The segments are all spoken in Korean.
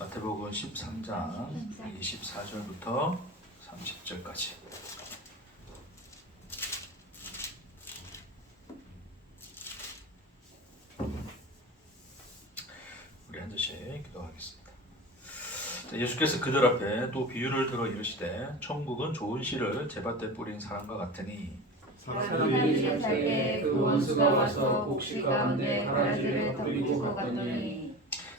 마태복음 13장 24절부터 30절까지. 우리 한 절씩 기도하겠습니다. 예수께서 그들 앞에 또 비유를 들어 이르시되 천국은 좋은 씨를 제밭에 뿌린 사람과 같으니 사람이 살 때에 그 원수가 와서 곡식 가운데 가라지를 덮이고 갔더니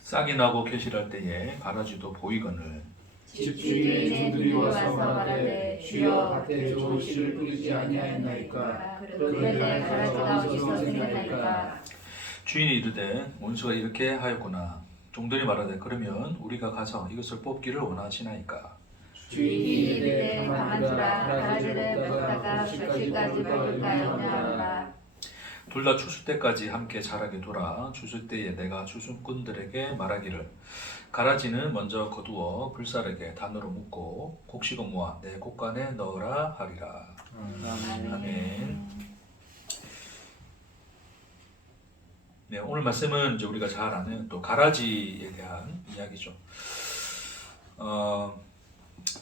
싹이 나고 결실할 때에 가라지도 보이거늘 집주인의 종들이 와서 말하되 주여 밭에 좋은 씨를 뿌리지 아니하였나이까 그런데 가라지가 어디서 생기나이까. 주인이 이르되 원수가 이렇게 하였구나. 종들이 말하되 그러면 우리가 가서 이것을 뽑기를 원하시나이까. 주인이 이르되 가만두라. 가라지를 뽑다가 결실까지 뽑을까요 하라. 둘 다 추수 때까지 함께 자라게 둬라. 추수 때에 내가 추수꾼들에게 말하기를 가라지는 먼저 거두어 불사르게 단으로 묶고 곡식은 모아 내 곡간에 넣으라 하리라. 아멘. 네, 오늘 말씀은 이제 우리가 잘 아는 또 가라지에 대한 이야기죠.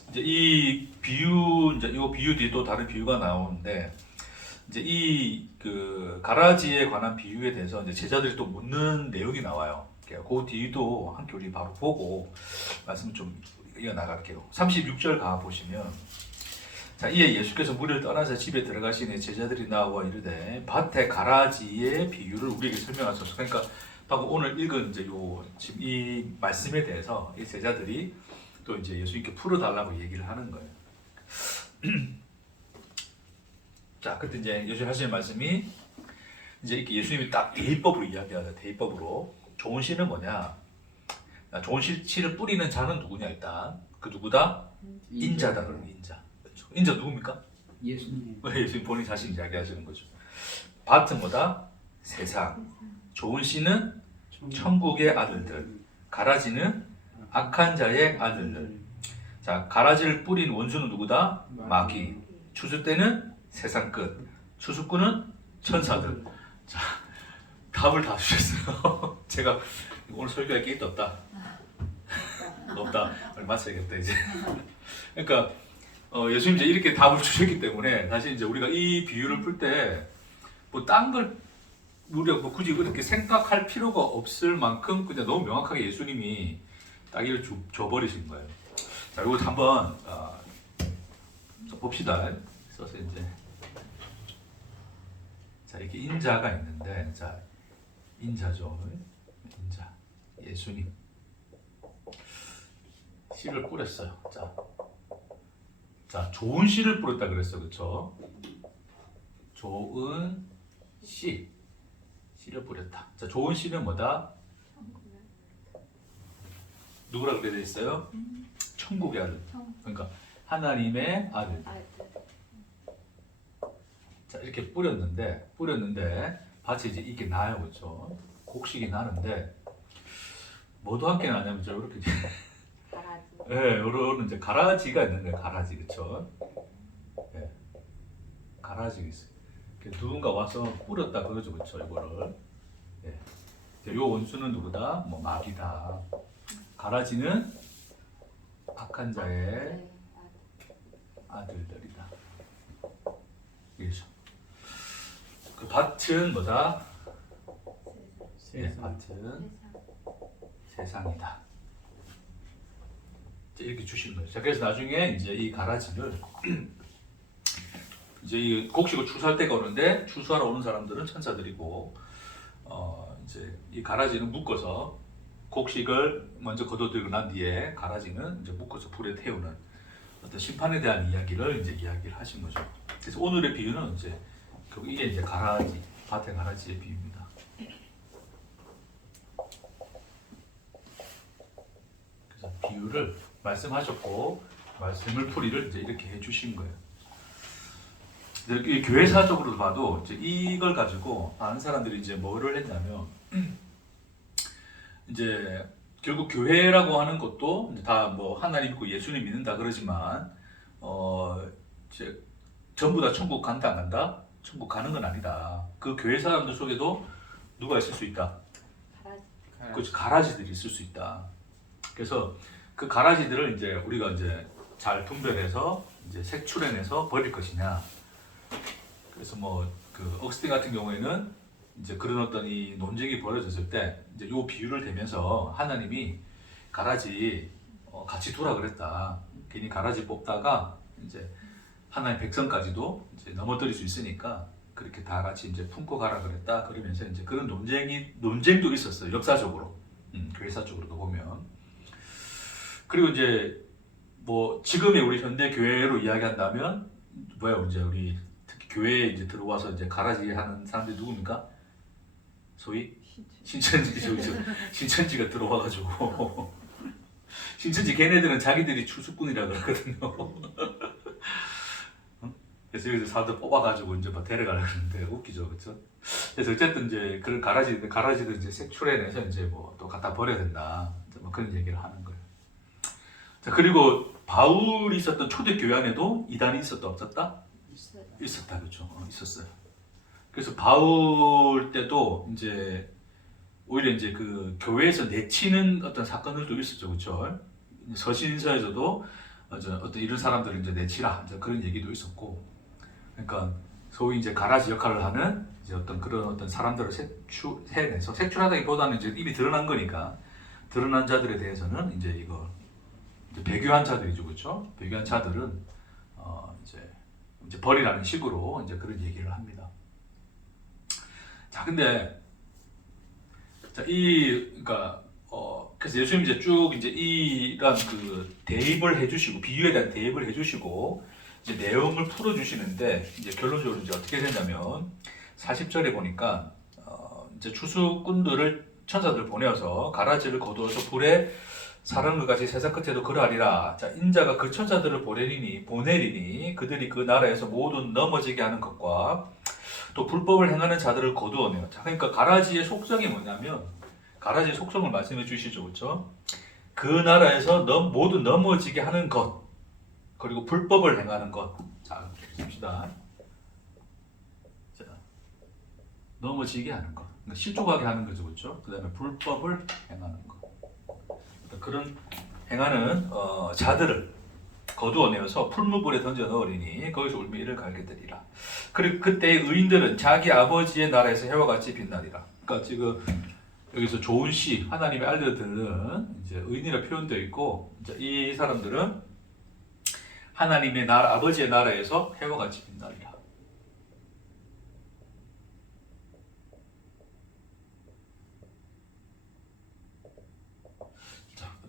이제 이 비유, 이제 이 비유 뒤에 또 다른 비유가 나오는데, 이제 이 그 가라지에 관한 비유에 대해서 이제 제자들이 또 묻는 내용이 나와요. 그 뒤도 함께 우리 바로 보고 말씀을 좀 이어 나갈게요. 36절 가 보시면, 자, 이에 예수께서 무리를 떠나서 집에 들어가시니 제자들이 나와 이르되 밭의 가라지의 비유를 우리에게 설명하소서. 그러니까 방금 오늘 읽은 이제 요 지금 이 말씀에 대해서 이 제자들이 또 이제 예수님께 풀어달라고 얘기를 하는 거예요. 자, 그때 이제 예수님 하시는 말씀이 이제 이렇게 예수님이 딱 대입법으로 이야기하죠. 대입법으로 좋은 씨는 뭐냐? 좋은 씨를 뿌리는 자는 누구냐 일단 그 누구다? 인자다. 그런 인자. 그렇죠. 인자 누굽니까? 예수님. 예수님 본인 자신 이야기하시는 거죠. 밭은 뭐다? 세상. 좋은 씨는 천국의 아들들. 가라지는 악한 자의 아들들. 자, 가라지를 뿌린 원수는 누구다? 마귀. 추수 때는 세상 끝. 추수꾼은 천사들. 자, 답을 다 주셨어요. 제가 오늘 설교할 게 없다. 없다. 맞춰야겠다 이제. 그러니까 예수님 이제 이렇게 답을 주셨기 때문에 사실 이제 우리가 이 비유를 풀 때 뭐 딴 걸 우리가 뭐 굳이 그렇게 생각할 필요가 없을 만큼 그냥 너무 명확하게 예수님이 따기를 줘버리신 거예요. 자, 이거 한번 봅시다. 써서 이제 자, 이렇게 인자가 있는데, 자, 인자죠. 인자, 예수님 씨를 뿌렸어요. 자, 좋은 씨를 뿌렸다 그랬어요, 그렇죠? 좋은 씨를 뿌렸다. 자, 좋은 씨는 뭐다? 누구라 그래 있어요? 천국의 아들. 그러니까 하나님의 아들. 자, 이렇게 뿌렸는데 밭에 이제 이게 나요, 그렇죠? 곡식이 나는데 뭐도 함께 나냐면 이렇게 이제 가라지. 네, 요런 이제 가라지가 있는 거예요, 가라지, 그렇죠? 네, 가라지가 있어요. 누군가 와서 뿌렸다 그거죠, 그렇죠? 이거를. 네. 요 원수는 누구다? 뭐 마귀다. 가라지는 악한 자의 아들들이다. 그렇죠. 그 밭은 뭐다? 네, 밭은 세상이다. 이렇게 주신 거예요. 자, 그래서 나중에 이제 이 가라지를 이제 이 곡식을 추수할 때가 오는데 추수하러 오는 사람들은 천사들이고 이제 이 가라지는 묶어서 곡식을 먼저 거둬들고 난 뒤에 가라지는 이제 묶어서 불에 태우는 어떤 심판에 대한 이야기를 이제 이야기를 하신 거죠. 그래서 오늘의 비유는 이제 이게 이제 가라지, 밭의 가라지의 비유입니다. 그래서 비유를 말씀하셨고 말씀을 풀이를 이제 이렇게 해주신 거예요. 이 교회사적으로 봐도 이제 이걸 가지고 많은 사람들이 이제 뭐를 했냐면 이제 결국 교회라고 하는 것도 다 뭐 하나님 믿고 예수님 믿는다 그러지만 이제 전부 다 천국 간다 안 간다? 천국 가는 건 아니다. 그 교회 사람들 속에도 누가 있을 수 있다? 가라지. 그렇지, 가라지들이 있을 수 있다. 그래서 그 가라지들을 이제 우리가 이제 잘 분별해서 이제 색출해내서 버릴 것이냐. 그래서 뭐 그 억스틴 같은 경우에는 이제 그런 어떤 이 논쟁이 벌어졌을 때 이제 요 비유를 대면서 하나님이 가라지 같이 두라 그랬다. 괜히 가라지 뽑다가 이제 하나님 백성까지도 이제 넘어뜨릴 수 있으니까 그렇게 다 같이 이제 품고 가라 그랬다. 그러면서 이제 그런 논쟁도 있었어요. 역사적으로, 교회사적으로도 보면. 그리고 이제 뭐 지금의 우리 현대 교회로 이야기한다면 뭐야 이제 우리 특히 교회에 이제 들어와서 이제 가라지 하는 사람들이 누굽니까? 소위 신천지가 들어와가지고 신천지 걔네들은 자기들이 추수꾼이라 그러거든요. 그래서 여기서 사람들 뽑아가지고 이제 막 데려가려 그러는데 웃기죠, 그렇죠? 그래서 어쨌든 이제 그런 가라지들 이제 색출해내서 이제 뭐 또 갖다 버려야 된다, 뭐 그런 얘기를 하는 거예요. 자, 그리고 바울이 있었던 초대 교회 안에도 이단이 있었다 없었다? 있었다, 그렇죠? 있었어요. 그래서 바울 때도 이제 오히려 이제 그 교회에서 내치는 어떤 사건들도 있었죠, 그렇죠? 서신서에서도 어떤 이런 사람들을 이제 내치라, 이제 그런 얘기도 있었고, 그러니까 소위 이제 가라지 역할을 하는 이제 어떤 그런 어떤 사람들을 색출해내서, 색출하다기보다는 이제 이미 드러난 거니까 드러난 자들에 대해서는 이제 이거 이제 배교한 자들이죠, 그렇죠? 배교한 자들은 이제 버리라는 식으로 이제 그런 얘기를 합니다. 자, 근데 자, 그러니까 그래서 예수님 이제 쭉 이제 이런 그 대입을 해주시고 비유에 대한 대입을 해주시고 이제 내용을 풀어주시는데 이제 결론적으로 이제 어떻게 되냐면 40절에 보니까 이제 추수꾼들을 천사들 보내어서 가라지를 거두어서 불에 사르는 것 같이 세상 끝에도 그러하리라. 자, 인자가 그 천사들을 보내리니 그들이 그 나라에서 모두 넘어지게 하는 것과 또 불법을 행하는 자들을 거두어내요. 자, 그러니까 가라지의 속성이 뭐냐면 가라지의 속성을 말씀해 주시죠, 그렇죠? 그 나라에서 모두 넘어지게 하는 것, 그리고 불법을 행하는 것. 자, 봅시다. 자, 넘어지게 하는 것, 실족하게 하는 거죠, 그렇죠? 그 다음에 불법을 행하는 것. 그런 행하는 자들을 거두어내어서 풀무불에 던져 넣으리니 거기서 울며 이를 갈게 되리라. 그리고 그때의 의인들은 자기 아버지의 나라에서 해와 같이 빛나리라. 그러니까 지금 여기서 좋은 시, 하나님의 알들은 이제 의인이라 표현되어 있고, 이제 이 사람들은 하나님의 나라, 아버지의 나라에서 해와 같이 빛나리라.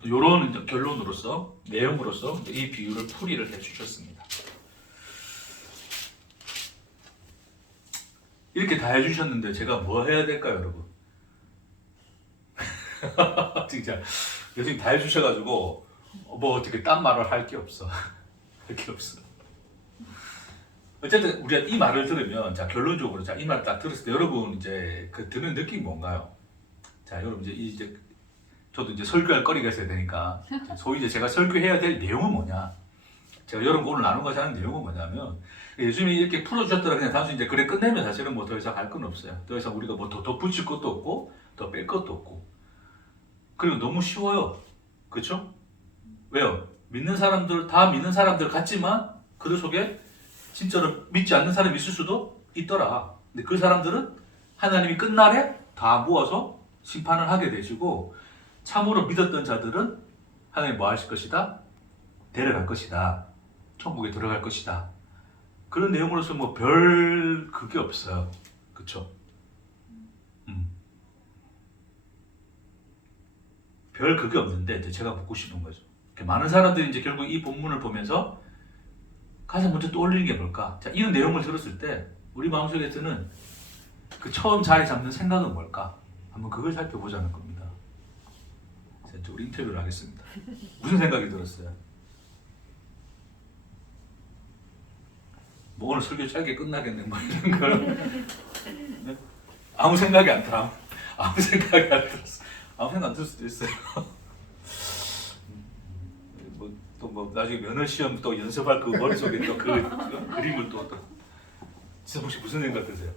이런 결론으로서, 내용으로서 이 비유를 풀이를 해주셨습니다. 이렇게 다 해주셨는데 제가 뭐 해야 될까요, 여러분? 진짜 요즘 다 해주셔가지고 뭐 어떻게 딴 말을 할 게 없어. 할 게 없어. 어쨌든 우리가 이 말을 들으면, 자, 결론적으로 자, 이 말 딱 들었을 때 여러분 이제 그 드는 느낌이 뭔가요? 자, 여러분 이제 저도 이제 설교할 거리가 있어야 되니까 소위 이제 제가 설교해야 될 내용은 뭐냐? 제가 여러분 오늘 나눈 것이 하는 내용은 뭐냐면, 예수님이 이렇게 풀어주셨더라 그냥 단순히 이제 그래 끝내면 사실은 뭐 더 이상 할 건 없어요. 더 이상 우리가 뭐 더 붙일 것도 없고 더 뺄 것도 없고. 그리고 너무 쉬워요. 그렇죠? 왜요? 믿는 사람들 다 믿는 사람들 같지만 그들 속에 진짜로 믿지 않는 사람이 있을 수도 있더라. 근데 그 사람들은 하나님이 끝날에 다 모아서 심판을 하게 되시고, 참으로 믿었던 자들은 하나님 뭐 하실 것이다? 데려갈 것이다. 천국에 들어갈 것이다. 그런 내용으로서 뭐 별 그게 없어요. 그쵸? 별 그게 없는데 이제 제가 묻고 싶은 거죠. 많은 사람들이 이제 결국 이 본문을 보면서 가장 먼저 떠올리는 게 뭘까? 자, 이런 내용을 들었을 때 우리 마음속에 드는 그 처음 자리 잡는 생각은 뭘까? 한번 그걸 살펴보자는 겁니다. 자, 우리 인터뷰를 하겠습니다. 무슨 생각이 들었어요? 뭐 오늘 설교 짧게 끝나겠네, 뭐 이런 걸. 네? 아무 생각이 안 들어. 아무 생각이 안 들었어. 아무 생각 안 들 수도 있어요. 뭐 나중에 면허 시험 또 연습할 그 머릿속에 또 그 그림을 또 진짜 혹시 무슨 생각 드세요?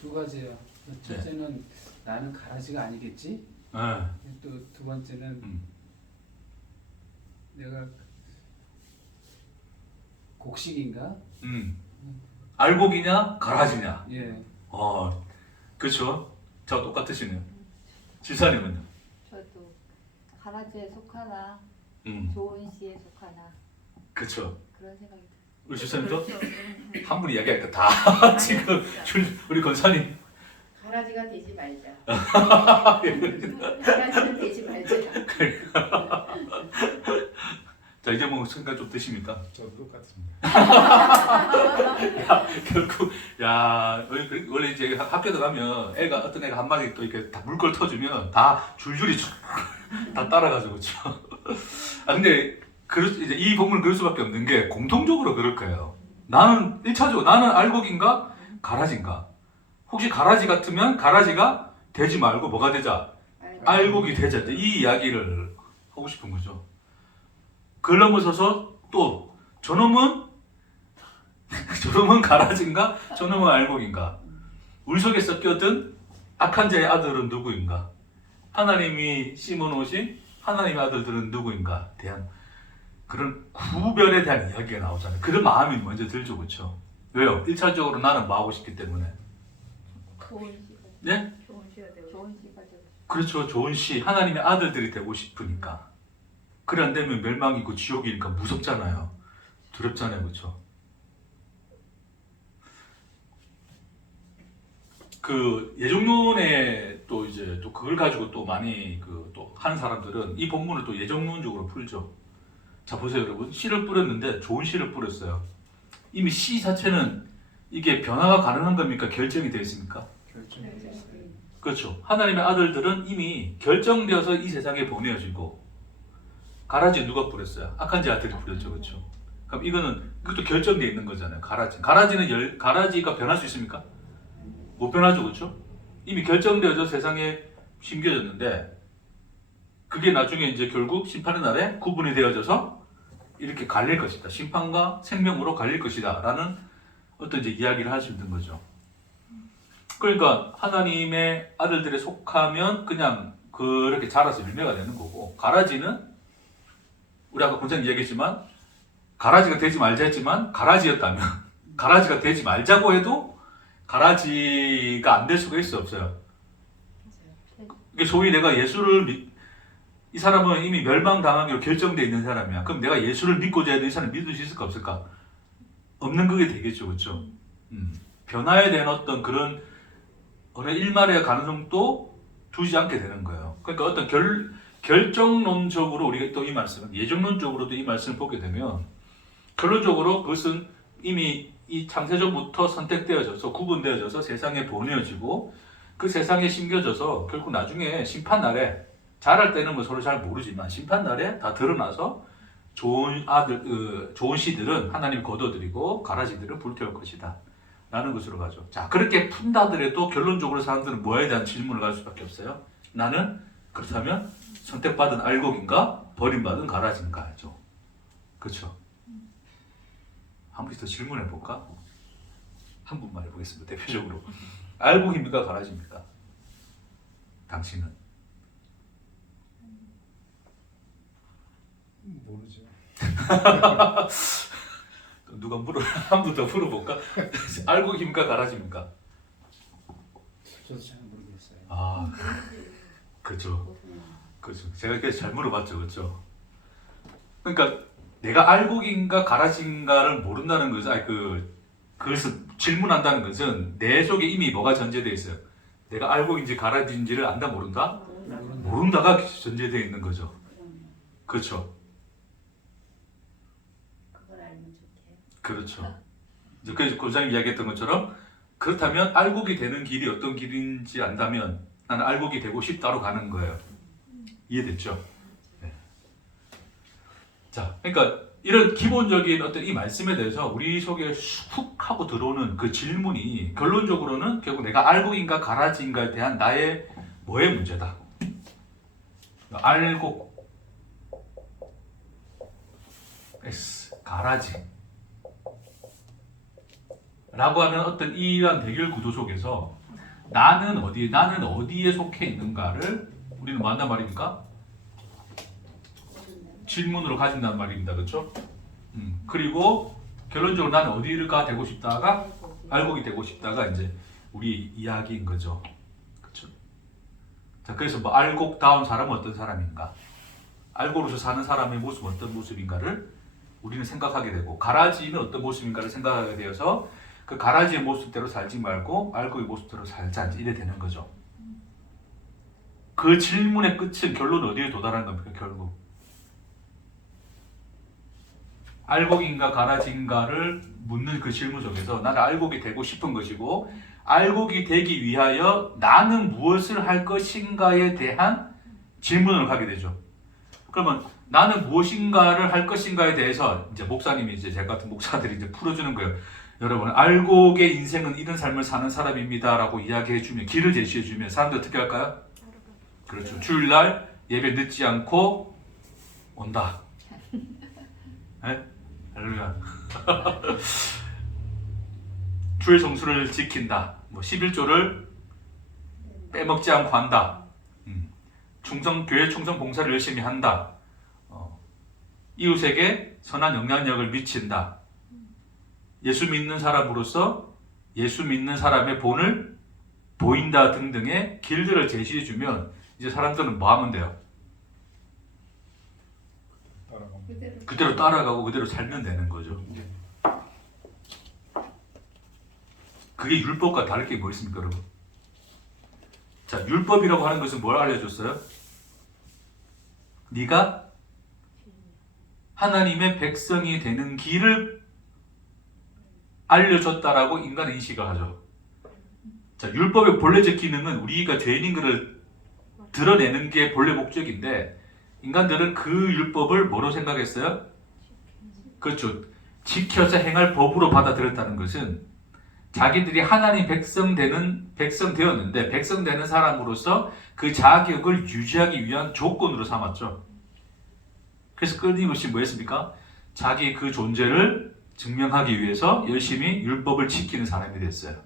두 가지예요. 첫째는 나는 가라지가 아니겠지? 예. 또 두 번째는 음. 내가 곡식인가? 알곡이냐 가라지냐. 예. 그렇죠. 저와 똑같으시네요. 지사님은요? 저도 가라지에 속하나 음, 좋은 시에 속하나 그렇죠. 그런 생각이 들어요. 우리 지사님도 그렇죠. 한 분이 이야기하니까 다 지금 우리 권사님 가라지가 되지 말자. 가라지는 되지 말자. 자 이제 뭐 생각 좀 드십니까? 저도 똑같습니다. 결국 원래 이제 학교 들어가면 어떤 애가 한 마디 또 이렇게 다 물걸 터주면 다 줄줄이 다 따라가죠, 그렇죠? 근데 이제 이 본문은 그럴 수밖에 없는 게 공통적으로 그럴 거예요. 나는 1차적으로 나는 알곡인가 가라지인가? 혹시 가라지 같으면 가라지가 되지 말고 뭐가 되자? 알곡이 되자. 이 이야기를 하고 싶은 거죠. 그걸 넘어서서 또 저놈은 가라지인가? 저놈은 알곡인가? 우리 속에 섞여든 악한 자의 아들은 누구인가? 하나님이 심어놓으신 하나님의 아들들은 누구인가? 대한 그런 구별에 대한 이야기가 나오잖아요. 그런 마음이 먼저 들죠, 그렇죠? 왜요? 1차적으로 나는 뭐 하고 싶기 때문에. 좋은 시가 네? 좋은 시가 되고. 좋은 시가 되고 그렇죠. 좋은 시 하나님의 아들들이 되고 싶으니까. 그래 안 되면 멸망이고 지옥이니까 무섭잖아요. 두렵잖아요, 그렇죠? 그 예정론에 또 이제 또 그걸 가지고 또 많이 또 하는 사람들은 이 본문을 또 예정론적으로 풀죠. 자 보세요, 여러분. 씨를 뿌렸는데 좋은 씨를 뿌렸어요. 이미 씨 자체는 이게 변화가 가능한 겁니까? 결정이 되어 있습니까? 결정됐어요. 그렇죠. 하나님의 아들들은 이미 결정되어서 이 세상에 보내어지고 가라지 누가 뿌렸어요? 악한 자들이 뿌렸죠, 그렇죠? 그럼 이것도 결정되어 있는 거잖아요. 가라지가 변할 수 있습니까? 못 변하죠, 그렇죠? 이미 결정되어서 세상에 심겨졌는데 그게 나중에 이제 결국 심판의 날에 구분이 되어져서 이렇게 갈릴 것이다. 심판과 생명으로 갈릴 것이다. 라는 어떤 이제 이야기를 할 수 있는 거죠. 그러니까 하나님의 아들들에 속하면 그냥 그렇게 자라서 열매가 되는 거고, 가라지는 우리 아까 본장 이야기했지만 가라지가 되지 말자 했지만 가라지였다면 가라지가 되지 말자고 해도 가라지가 안 될 수가 있어 없어요. 이게 소위 내가 이 사람은 이미 멸망당하기로 결정되어 있는 사람이야. 그럼 내가 예수를 믿고자 해도 이 사람 믿을 수 있을까 없을까? 없는 그게 되겠죠, 그렇죠? 변화에 대한 어떤 그런 어느 일말의 가능성도 두지 않게 되는 거예요. 그러니까 어떤 결정론적으로 우리가 또 이 말씀은 예정론적으로도 이 말씀을 보게 되면 결론적으로 그것은 이미 이 창세전부터 선택되어져서 구분되어져서 세상에 보내어지고 그 세상에 심겨져서 결국 나중에 심판날에 자랄 때는 뭐 서로 잘 모르지만 심판날에 다 드러나서 좋은 씨들은 하나님 거둬들이고 가라지들은 불태울 것이다 라는 것으로 가죠. 자, 그렇게 푼다더라도 결론적으로 사람들은 뭐에 대한 질문을 할 수밖에 없어요. 나는 그렇다면 선택받은 알곡인가 버림받은 가라지인가 하죠. 그렇죠? 한 분씩 더 질문해 볼까? 한 분만 해보겠습니다. 대표적으로 알곡입니까 가라지입니까? 당신은? 모르죠. 누가 한 분 더 물어볼까? 알곡입니까 가라지입니까? 저도 잘 모르겠어요. 아, 그렇죠. 그렇죠. 제가 이렇게 잘 물어봤죠, 그렇죠. 그러니까 내가 알곡인가 가라지인가를 모른다는 것은, 그래서 질문한다는 것은 내 속에 이미 뭐가 전제되어 있어요. 내가 알곡인지 가라지인지를 안다 모른다? 모른다가 전제되어 있는 거죠. 그렇죠. 그걸 알면 좋게. 그렇죠. 이제 그래서 권사님 이야기했던 것처럼 그렇다면 알곡이 되는 길이 어떤 길인지 안다면 나는 알곡이 되고 싶다로 가는 거예요. 이해됐죠? 네. 자, 그러니까 이런 기본적인 어떤 이 말씀에 대해서 우리 속에 훅 하고 들어오는 그 질문이 결론적으로는 결국 내가 알곡인가 가라지인가에 대한 나의 뭐의 문제다. 알곡 S 가라지 라고 하는 어떤 이러한 대결 구도 속에서 나는 어디에 속해 있는가를 우리는 뭐 한단 말입니까? 질문으로 가진다는 말입니다. 그렇죠? 그리고 결론적으로 나는 어디가 되고 싶다가 알곡이 되고 싶다가 이제 우리 이야기인 거죠. 그렇죠? 자, 그래서 뭐 알곡다운 사람은 어떤 사람인가? 알곡으로서 사는 사람의 모습은 어떤 모습인가를 우리는 생각하게 되고, 가라지는 어떤 모습인가를 생각하게 되어서 그 가라지의 모습대로 살지 말고 알곡의 모습대로 살자, 이래 되는 거죠. 그 질문의 끝은 결론은 어디에 도달하는 겁니까? 결국 알곡인가 가라지인가를 묻는 그 질문 속에서 나는 알곡이 되고 싶은 것이고, 알곡이 되기 위하여 나는 무엇을 할 것인가에 대한 질문을 하게 되죠. 그러면 나는 무엇인가를 할 것인가에 대해서 이제 목사님이 이제 제 같은 목사들이 이제 풀어주는 거예요. 여러분, 알곡의 인생은 이런 삶을 사는 사람입니다라고 이야기해주면, 길을 제시해주면 사람들 어떻게 할까요? 그렇죠. 주일날 예배 늦지 않고 온다. 네? 할렐루야. 주의 성수를 지킨다. 뭐 11조를 빼먹지 않고 한다. 교회 충성 봉사를 열심히 한다. 이웃에게 선한 영향력을 미친다. 예수 믿는 사람으로서 예수 믿는 사람의 본을 보인다 등등의 길들을 제시해주면 이제 사람들은 뭐 하면 돼요? 그대로 따라가고 그대로 살면 되는 거죠. 그게 율법과 다를 게 뭐 있습니까, 여러분? 자, 율법이라고 하는 것은 뭘 알려줬어요? 네가 하나님의 백성이 되는 길을 알려줬다라고 인간은 인식을 하죠. 자, 율법의 본래적 기능은 우리가 죄인인 것을 드러내는 게 본래 목적인데, 인간들은 그 율법을 뭐로 생각했어요? 그렇죠. 지켜서 행할 법으로 받아들였다는 것은 자기들이 하나님 백성 되었는데, 백성 되는 사람으로서 그 자격을 유지하기 위한 조건으로 삼았죠. 그래서 끊임없이 뭐 했습니까? 자기 그 존재를 증명하기 위해서 열심히 율법을 지키는 사람이 됐어요.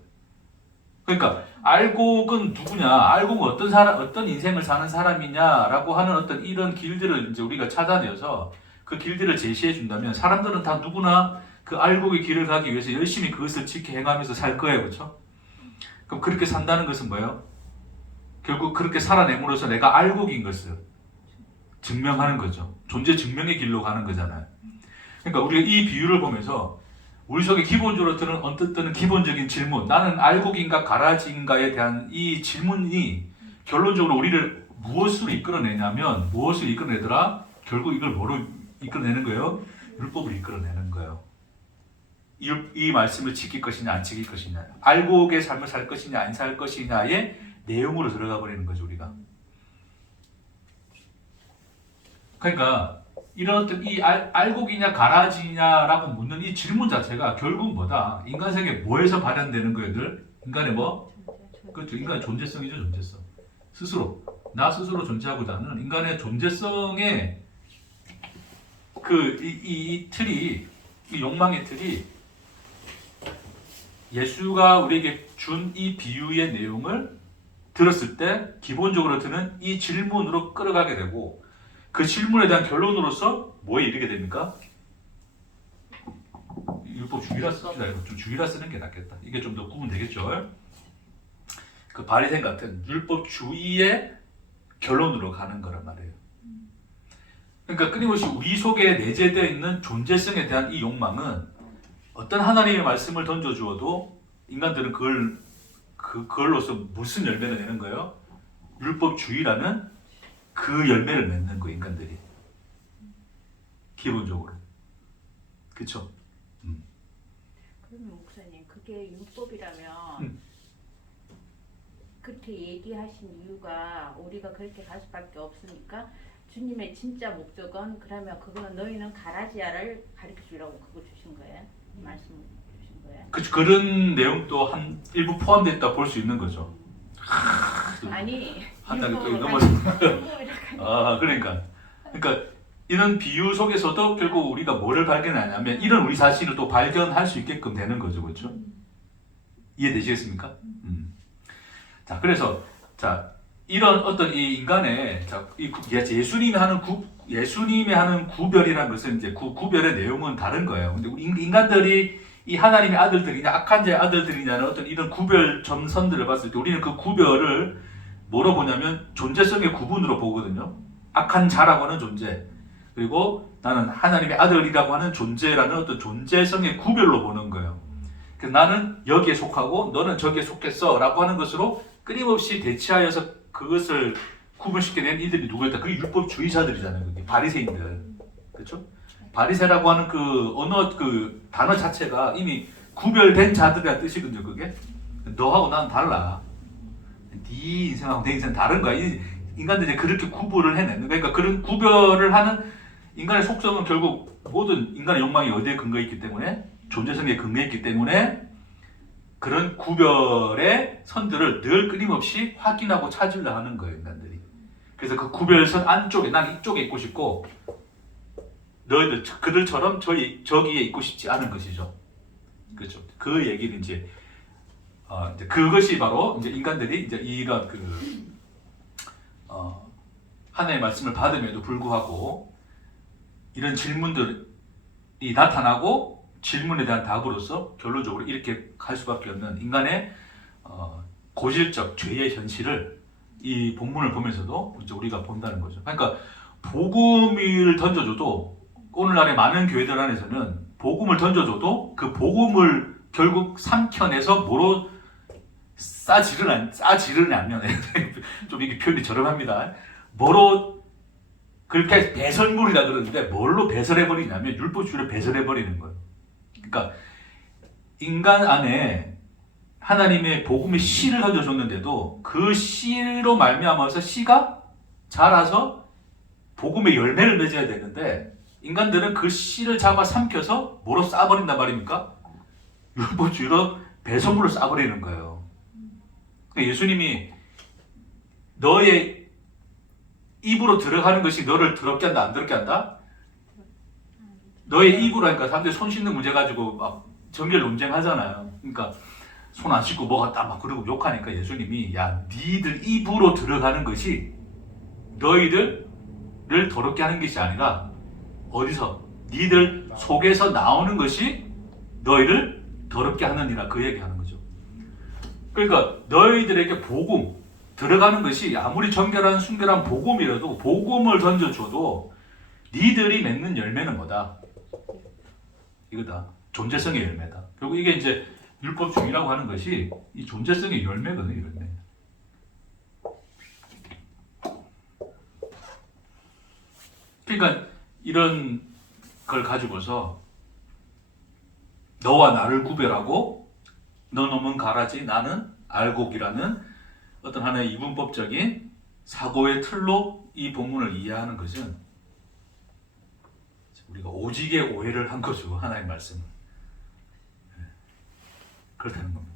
그러니까 알곡은 누구냐? 알곡은 어떤 인생을 사는 사람이냐라고 하는 어떤 이런 길들을 이제 우리가 찾아내서 그 길들을 제시해 준다면 사람들은 다 누구나 그 알곡의 길을 가기 위해서 열심히 그것을 지켜 행하면서 살 거예요. 그렇죠? 그럼 그렇게 산다는 것은 뭐예요? 결국 그렇게 살아냄으로써 내가 알곡인 것을 증명하는 거죠. 존재 증명의 길로 가는 거잖아요. 그러니까 우리가 이 비유를 보면서 우리 속에 기본적으로 드는 기본적인 질문, 나는 알곡인가 가라지인가에 대한 이 질문이 결론적으로 우리를 무엇으로 이끌어내냐면, 무엇을 이끌어내더라? 결국 이걸 뭐로 이끌어내는 거예요? 율법을 이끌어내는 거예요. 이 말씀을 지킬 것이냐 안 지킬 것이냐, 알곡의 삶을 살 것이냐 안 살 것이냐의 내용으로 들어가 버리는 거죠, 우리가. 그러니까 이런 어떤 이 알곡이냐 가라지냐라고 묻는 이 질문 자체가 결국 뭐다? 인간 세계 뭐에서 발현되는 거예요? 인간의 뭐? 그렇죠. 인간의 존재성이죠, 존재성. 스스로 나 스스로 존재하고자 하는 인간의 존재성의 이 틀이, 이 욕망의 틀이 예수가 우리에게 준 이 비유의 내용을 들었을 때 기본적으로 드는 이 질문으로 끌어가게 되고, 그 질문에 대한 결론으로서 뭐에 이르게 됩니까? 율법 주기라 씁시다. 좀 주기라 쓰는 게 낫겠다. 이게 좀 더 구분 되겠죠? 그 바리새인 같은 율법주의의 결론으로 가는 거란 말이에요. 그러니까 끊임없이 우리 속에 내재되어 있는 존재성에 대한 이 욕망은 어떤 하나님의 말씀을 던져주어도 인간들은 그걸로서 무슨 열매를 내는 거예요? 율법주의라는 그 열매를 맺는 거, 인간들이. 기본적으로. 그쵸? 그러면 목사님, 그게 율법이라면 그렇게 얘기하신 이유가 우리가 그렇게 갈 수밖에 없으니까 주님의 진짜 목적은, 그러면 그거는 너희는 가라지야를 가르쳐 주라고 그거 주신 거예요? 말씀 주신 거예요? 그런 내용도 한 일부 포함됐다 볼 수 있는 거죠. 아니, 한 달이 또 율법을 넘어서. 율법이라고 그러니까 이런 비유 속에서도 결국 우리가 뭐를 발견하냐면 이런 우리 자신을 또 발견할 수 있게끔 되는 거죠, 그렇죠? 이해되시겠습니까? 자, 그래서 이런 어떤 이 인간의 예수님이 하는 구별이라는 것은 이제 구별의 내용은 다른 거예요. 근데 우리 인간들이 이 하나님의 아들들이냐 악한 자의 아들들이냐는 어떤 이런 구별 점선들을 봤을 때 우리는 그 구별을 뭐로 보냐면 존재성의 구분으로 보거든요. 악한 자라고 하는 존재, 그리고 나는 하나님의 아들이라고 하는 존재라는 어떤 존재성의 구별로 보는 거예요. 그래서 나는 여기에 속하고 너는 저기에 속했어 라고 하는 것으로 끊임없이 대치하여서 그것을 구분시켜낸 이들이 누구였다? 그게 율법주의자들이잖아요. 그게 바리새인들. 그렇죠? 바리새라고 하는 그 언어 그 단어 자체가 이미 구별된 자들이라는 뜻이거든요. 그게 너하고 나는 달라. 네 인생하고 내 인생은 다른 거야. 인간들이 그렇게 구분을 해내는 거야. 그러니까 그런 구별을 하는 인간의 속성은 결국 모든 인간의 욕망이 어디에 근거해 있기 때문에 존재성에 근거해 있기 때문에 그런 구별의 선들을 늘 끊임없이 확인하고 찾으려 하는 거예요, 인간들이. 그래서 그 구별선 안쪽에 난 이쪽에 있고 싶고 너희들 그들처럼 저기에 있고 싶지 않은 것이죠. 그렇죠. 그 얘기는 이제 그것이 바로 이제 인간들이 이제 이런 하나님의 말씀을 받음에도 불구하고 이런 질문들이 나타나고 질문에 대한 답으로서 결론적으로 이렇게 갈 수밖에 없는 인간의 고질적 죄의 현실을 이 본문을 보면서도 이제 우리가 본다는 거죠. 그러니까 복음을 던져줘도 오늘날의 많은 교회들 안에서는 복음을 던져줘도 그 복음을 결국 삼켜내서 뭐로 싸지르냐면 좀 이게 표현이 저렴합니다. 뭐로 그렇게 배설물이라 그러는데 뭘로 배설해버리냐면 율법주의를 배설해버리는 거예요. 그러니까 인간 안에 하나님의 복음의 씨를 던져줬는데도 그 씨로 말미암아서 씨가 자라서 복음의 열매를 맺어야 되는데 인간들은 그 씨를 잡아 삼켜서 뭐로 싸버린단 말입니까? 율법주의로 배설물로 싸버리는 거예요. 그러니까 예수님이 너의 입으로 들어가는 것이 너를 더럽게 한다, 안 더럽게 한다? 너의 입으로 하니까 사람들이 손 씻는 문제 가지고 막 정결 논쟁하잖아요. 그러니까 손 안 씻고 먹었다 막 그러고 욕하니까 예수님이 야, 니들 입으로 들어가는 것이 너희들을 더럽게 하는 것이 아니라 어디서? 니들 속에서 나오는 것이 너희를 더럽게 하느니라 그 얘기하는 거죠. 그러니까 너희들에게 복음 들어가는 것이 아무리 정결한 순결한 복음이라도 복음을 던져줘도 니들이 맺는 열매는 뭐다? 이거다. 존재성의 열매다. 결국 이게 이제 율법주의라고 하는 것이 이 존재성의 열매거든요. 열매. 그러니까 이런 걸 가지고서 너와 나를 구별하고 너 놈은 가라지 나는 알곡이라는 어떤 하나의 이분법적인 사고의 틀로 이 본문을 이해하는 것은 우리가 오직의 오해를 한 거죠. 하나의 말씀은. 그렇다는 겁니다.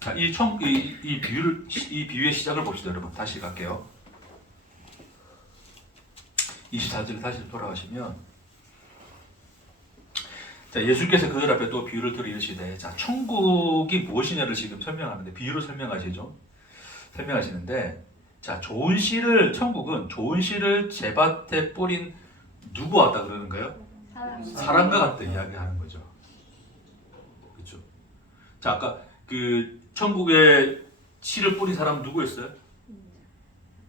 자, 이 비유의 시작을 봅시다, 여러분. 다시 갈게요. 24절 다시 돌아가시면, 자, 예수께서 그들 앞에 또 비유를 들어 이르시되, 자, 천국이 무엇이냐를 지금 설명하는데, 비유로 설명하시는데, 자, 천국은 좋은 씨를 제밭에 뿌린 누구와 같다 그러는 거예요? 사람과 같다 이야기하는 거죠. 그렇죠? 자, 아까 그 천국에 씨를 뿌린 사람 누구였어요?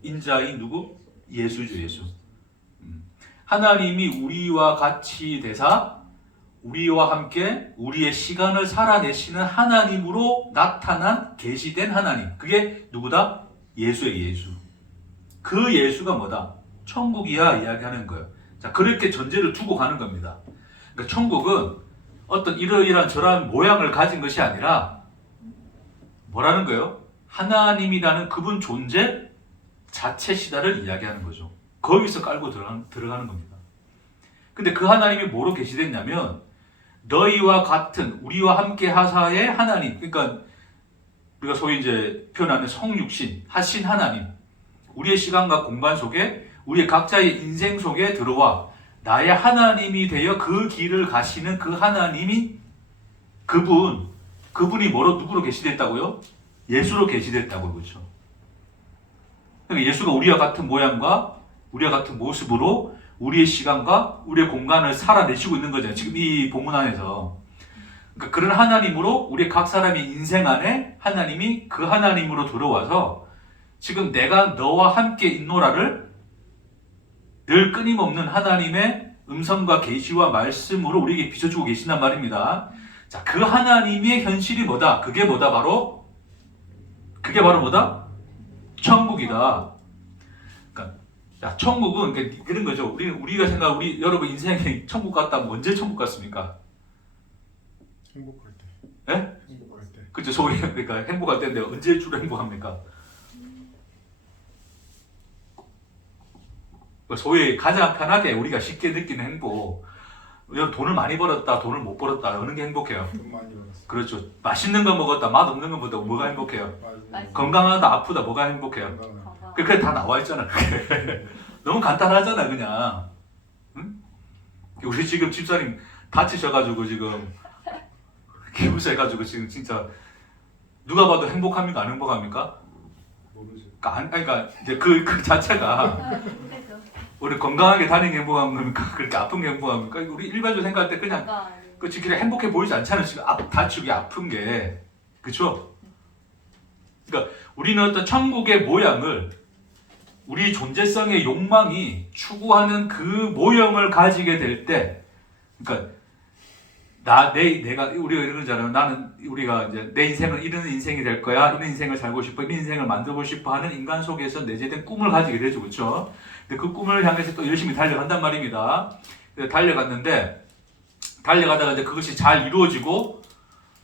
인자인 누구? 예수죠, 예수. 하나님이 우리와 같이 되사 우리와 함께 우리의 시간을 살아내시는 하나님으로 나타난 계시된 하나님. 그게 누구다? 예수의 예수. 그 예수가 뭐다? 천국이야 이야기하는 거예요. 자, 그렇게 전제를 두고 가는 겁니다. 그러니까 천국은 어떤 이러이러한 저러한 모양을 가진 것이 아니라 뭐라는 거예요? 하나님이라는 그분 존재 자체시다를 이야기하는 거죠. 거기서 깔고 들어가는 겁니다. 근데 그 하나님이 뭐로 계시됐냐면 너희와 같은 우리와 함께 하사의 하나님, 그러니까 우리가 소위 이제 표현하는 성육신 하신 하나님, 우리의 시간과 공간 속에 우리의 각자의 인생 속에 들어와 나의 하나님이 되어 그 길을 가시는 그 하나님이 그분 그분이 누구로 계시됐다고요? 예수로 계시됐다고요. 그렇죠? 그러니까 예수가 우리와 같은 모양과 우리와 같은 모습으로 우리의 시간과 우리의 공간을 살아내시고 있는 거잖아요. 지금 이 본문 안에서. 그러니까 그런 하나님으로 우리 각 사람의 인생 안에 하나님이 그 하나님으로 들어와서 지금 내가 너와 함께 있노라를 늘 끊임없는 하나님의 음성과 계시와 말씀으로 우리에게 비춰주고 계신단 말입니다. 자, 그 하나님의 현실이 뭐다? 그게 뭐다? 그게 바로 뭐다? 천국이다. 그러니까 자, 천국은 그런 거죠. 우리가 우리 여러분 인생이 천국 같다면 언제 천국 같습니까? 행복할 때. 예? 행복할 때. 그죠? 소위 그러니까 행복할 때인데 언제 주로 행복합니까? 소위 가장 편하게 우리가 쉽게 느끼는 행복. 돈을 많이 벌었다, 돈을 못 벌었다, 어느 게 행복해요? 돈 많이 벌었어. 그렇죠. 맛있는 거 먹었다, 맛 없는 거 먹었다, 뭐가 행복해요? 맞아. 건강하다, 아프다, 뭐가 행복해요? 건강한. 그게 다 나와 있잖아. 그게. 너무 간단하잖아, 그냥. 응? 우리 지금 집사님 다치셔가지고 지금 기부세가지고 지금 진짜 누가 봐도 행복합니까, 안 행복합니까? 모르죠. 그러니까 이제 그 자체가 우리 건강하게 다니는 게 행복한 겁니까? 그렇게 아픈 게 행복한 겁니까? 우리 일반적으로 생각할 때 그냥 그 지금 행복해 보이지 않잖아요. 지금 다치고 아픈 게. 그쵸? 그러니까 우리는 어떤 천국의 모양을 우리 존재성의 욕망이 추구하는 그 모형을 가지게 될 때, 그러니까 내가 우리가 이러잖아요. 우리가 이제 내 인생은 이런 인생이 될 거야. 이런 인생을 살고 싶어. 이런 인생을 만들고 싶어 하는 인간 속에서 내재된 꿈을 가지게 되죠, 그렇죠? 근데 그 꿈을 향해서 또 열심히 달려간단 말입니다. 달려가다가 이제 그것이 잘 이루어지고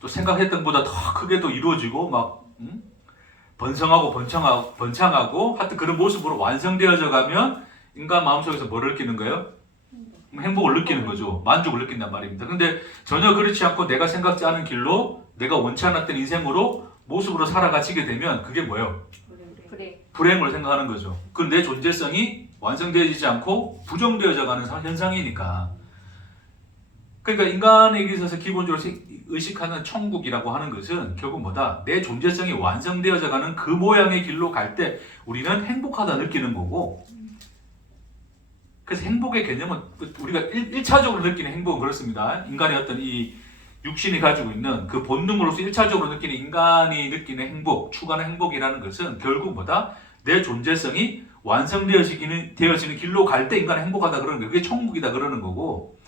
또 생각했던 것보다 더 크게 또 이루어지고 막 번성하고 번창하고 하여튼 그런 모습으로 완성되어져 가면 인간 마음속에서 뭐를 느끼는 거예요? 행복을 느끼는 거죠. 만족을 느낀단 말입니다. 근데 전혀 그렇지 않고 내가 생각지 않은 길로 내가 원치 않았던 인생으로 모습으로 살아가지게 되면 그게 뭐예요? 불행으로 생각하는 거죠. 그 내 존재성이 완성되어지지 않고 부정되어져 가는 현상이니까. 그러니까 인간에게 있어서 기본적으로 의식하는 천국이라고 하는 것은 결국 뭐다? 내 존재성이 완성되어져 가는 그 모양의 길로 갈 때 우리는 행복하다 느끼는 거고, 그래서 행복의 개념은 우리가 1차적으로 느끼는 행복은 그렇습니다. 인간의 어떤 이 육신이 가지고 있는 그 본능으로서 1차적으로 느끼는 인간이 느끼는 행복, 추구하는 행복이라는 것은 결국 뭐다? 내 존재성이 완성되어지는 길로 갈 때 인간은 행복하다 그러는 거예요. 그게 천국이다 그러는 거고,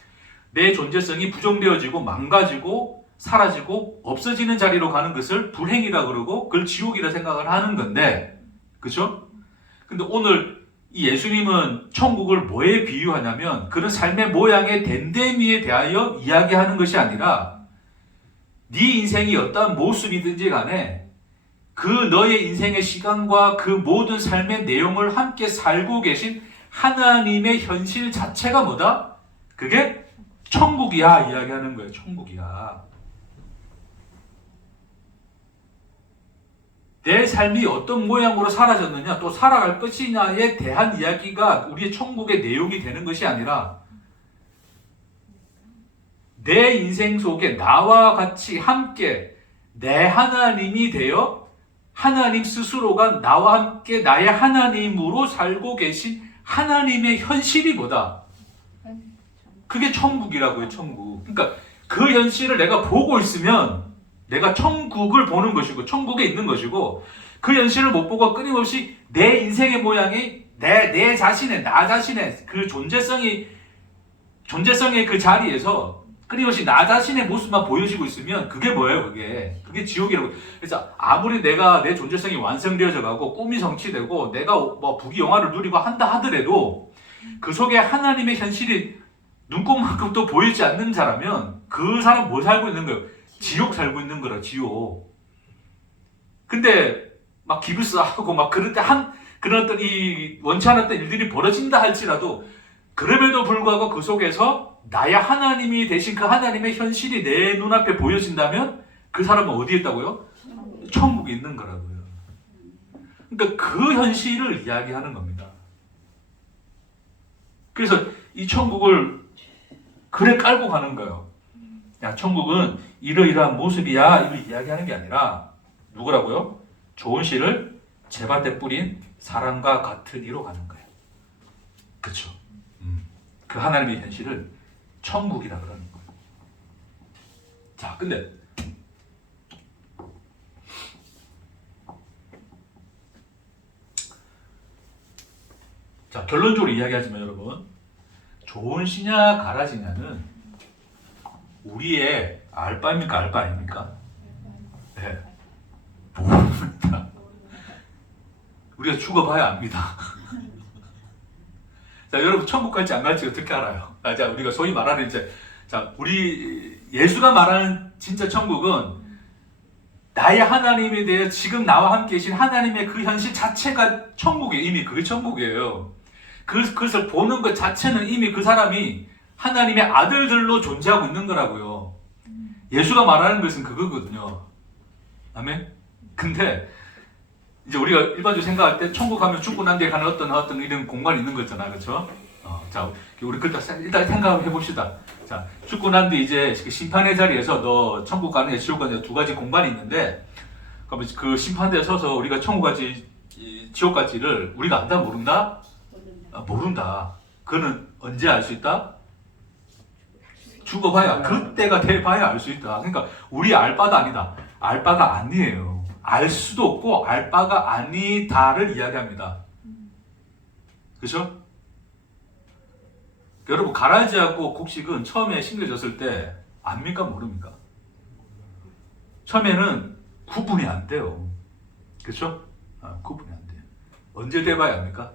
내 존재성이 부정되어지고 망가지고 사라지고 없어지는 자리로 가는 것을 불행이라 그러고 그걸 지옥이라 생각을 하는 건데, 그렇죠? 근데 오늘 이 예수님은 천국을 뭐에 비유하냐면 그런 삶의 모양의 됨됨이에 대하여 이야기하는 것이 아니라 네 인생이 어떠한 모습이든지 간에 그 너의 인생의 시간과 그 모든 삶의 내용을 함께 살고 계신 하나님의 현실 자체가 뭐다? 그게 천국이야 이야기하는 거예요. 천국이야. 내 삶이 어떤 모양으로 사라졌느냐 또 살아갈 것이냐에 대한 이야기가 우리의 천국의 내용이 되는 것이 아니라 내 인생 속에 나와 같이 함께 내 하나님이 되어 하나님 스스로가 나와 함께 나의 하나님으로 살고 계신 하나님의 현실이 뭐다? 그게 천국이라고요. 천국. 그러니까 그 현실을 내가 보고 있으면 내가 천국을 보는 것이고 천국에 있는 것이고, 그 현실을 못 보고 끊임없이 내 인생의 모양이 내 자신의 나 자신의 그 존재성의 그 자리에서 끊임없이 나 자신의 모습만 보여지고 있으면 그게 뭐예요? 그게 지옥이라고. 그래서 아무리 내가 내 존재성이 완성되어져 가고 꿈이 성취되고 내가 뭐 부귀영화를 누리고 한다 하더라도 그 속에 하나님의 현실이 눈곱만큼도 보이지 않는 자라면 그 사람 뭐 살고 있는 거예요? 지옥 살고 있는 거라, 지옥. 근데 막 기부스하고 막 그럴 때 그런 어떤 이 원치 않았던 일들이 벌어진다 할지라도 그럼에도 불구하고 그 속에서 나의 하나님이 되신 그 하나님의 현실이 내 눈앞에 보여진다면 그 사람은 어디에 있다고요? 천국에 있는 거라고요. 그러니까 그 현실을 이야기하는 겁니다. 그래서 이 천국을 그래 깔고 가는 거예요. 야, 천국은 이러이러한 모습이야. 이걸 이야기하는 게 아니라 누구라고요? 좋은 씨를 제밭에 뿌린 사람과 같은 이로 가는 거예요. 그렇죠? 그 하나님의 현실을 천국이라 그러는 거예요. 자, 근데 자, 결론적으로 이야기하지만 여러분, 좋은 씨냐 가라지냐는 우리의 알바입니까 알바 아닙니까? 네. 모릅니다. 우리가 죽어봐야 압니다. 자, 여러분 천국 갈지 안 갈지 어떻게 알아요? 자, 우리가 소위 말하는 우리 예수가 말하는 진짜 천국은 나의 하나님에 대해 지금 나와 함께 계신 하나님의 그 현실 자체가 천국이에요. 이미 그게 천국이에요. 그것을 보는 것 자체는 이미 그 사람이 하나님의 아들들로 존재하고 있는 거라고요. 예수가 말하는 것은 그거거든요. 아멘? 근데 이제 우리가 일반적으로 생각할 때 천국 가면 죽고 난 뒤에 가는 어떤 이런 공간이 있는 거잖아, 그렇죠? 자, 우리 일단 생각해 봅시다. 자, 죽고 난 뒤 이제 심판의 자리에서 너 천국 가느냐 지옥 가느냐 두 가지 공간이 있는데, 그러면 그 심판대에 서서 우리가 천국 갈지 지옥 갈지를 우리가 안다 모른다? 모른다. 그거는 언제 알 수 있다? 죽어봐야, 그때가 돼봐야 알 수 있다. 그러니까 우리 알바가 아니다. 알바가 아니에요. 알 수도 없고 알바가 아니다를 이야기합니다. 그렇죠? 여러분, 가라지하고 곡식은 처음에 심겨졌을 때 압니까 모릅니까? 처음에는 구분이 안 돼요. 그렇죠? 구분이 안 돼요. 언제 돼봐야 합니까?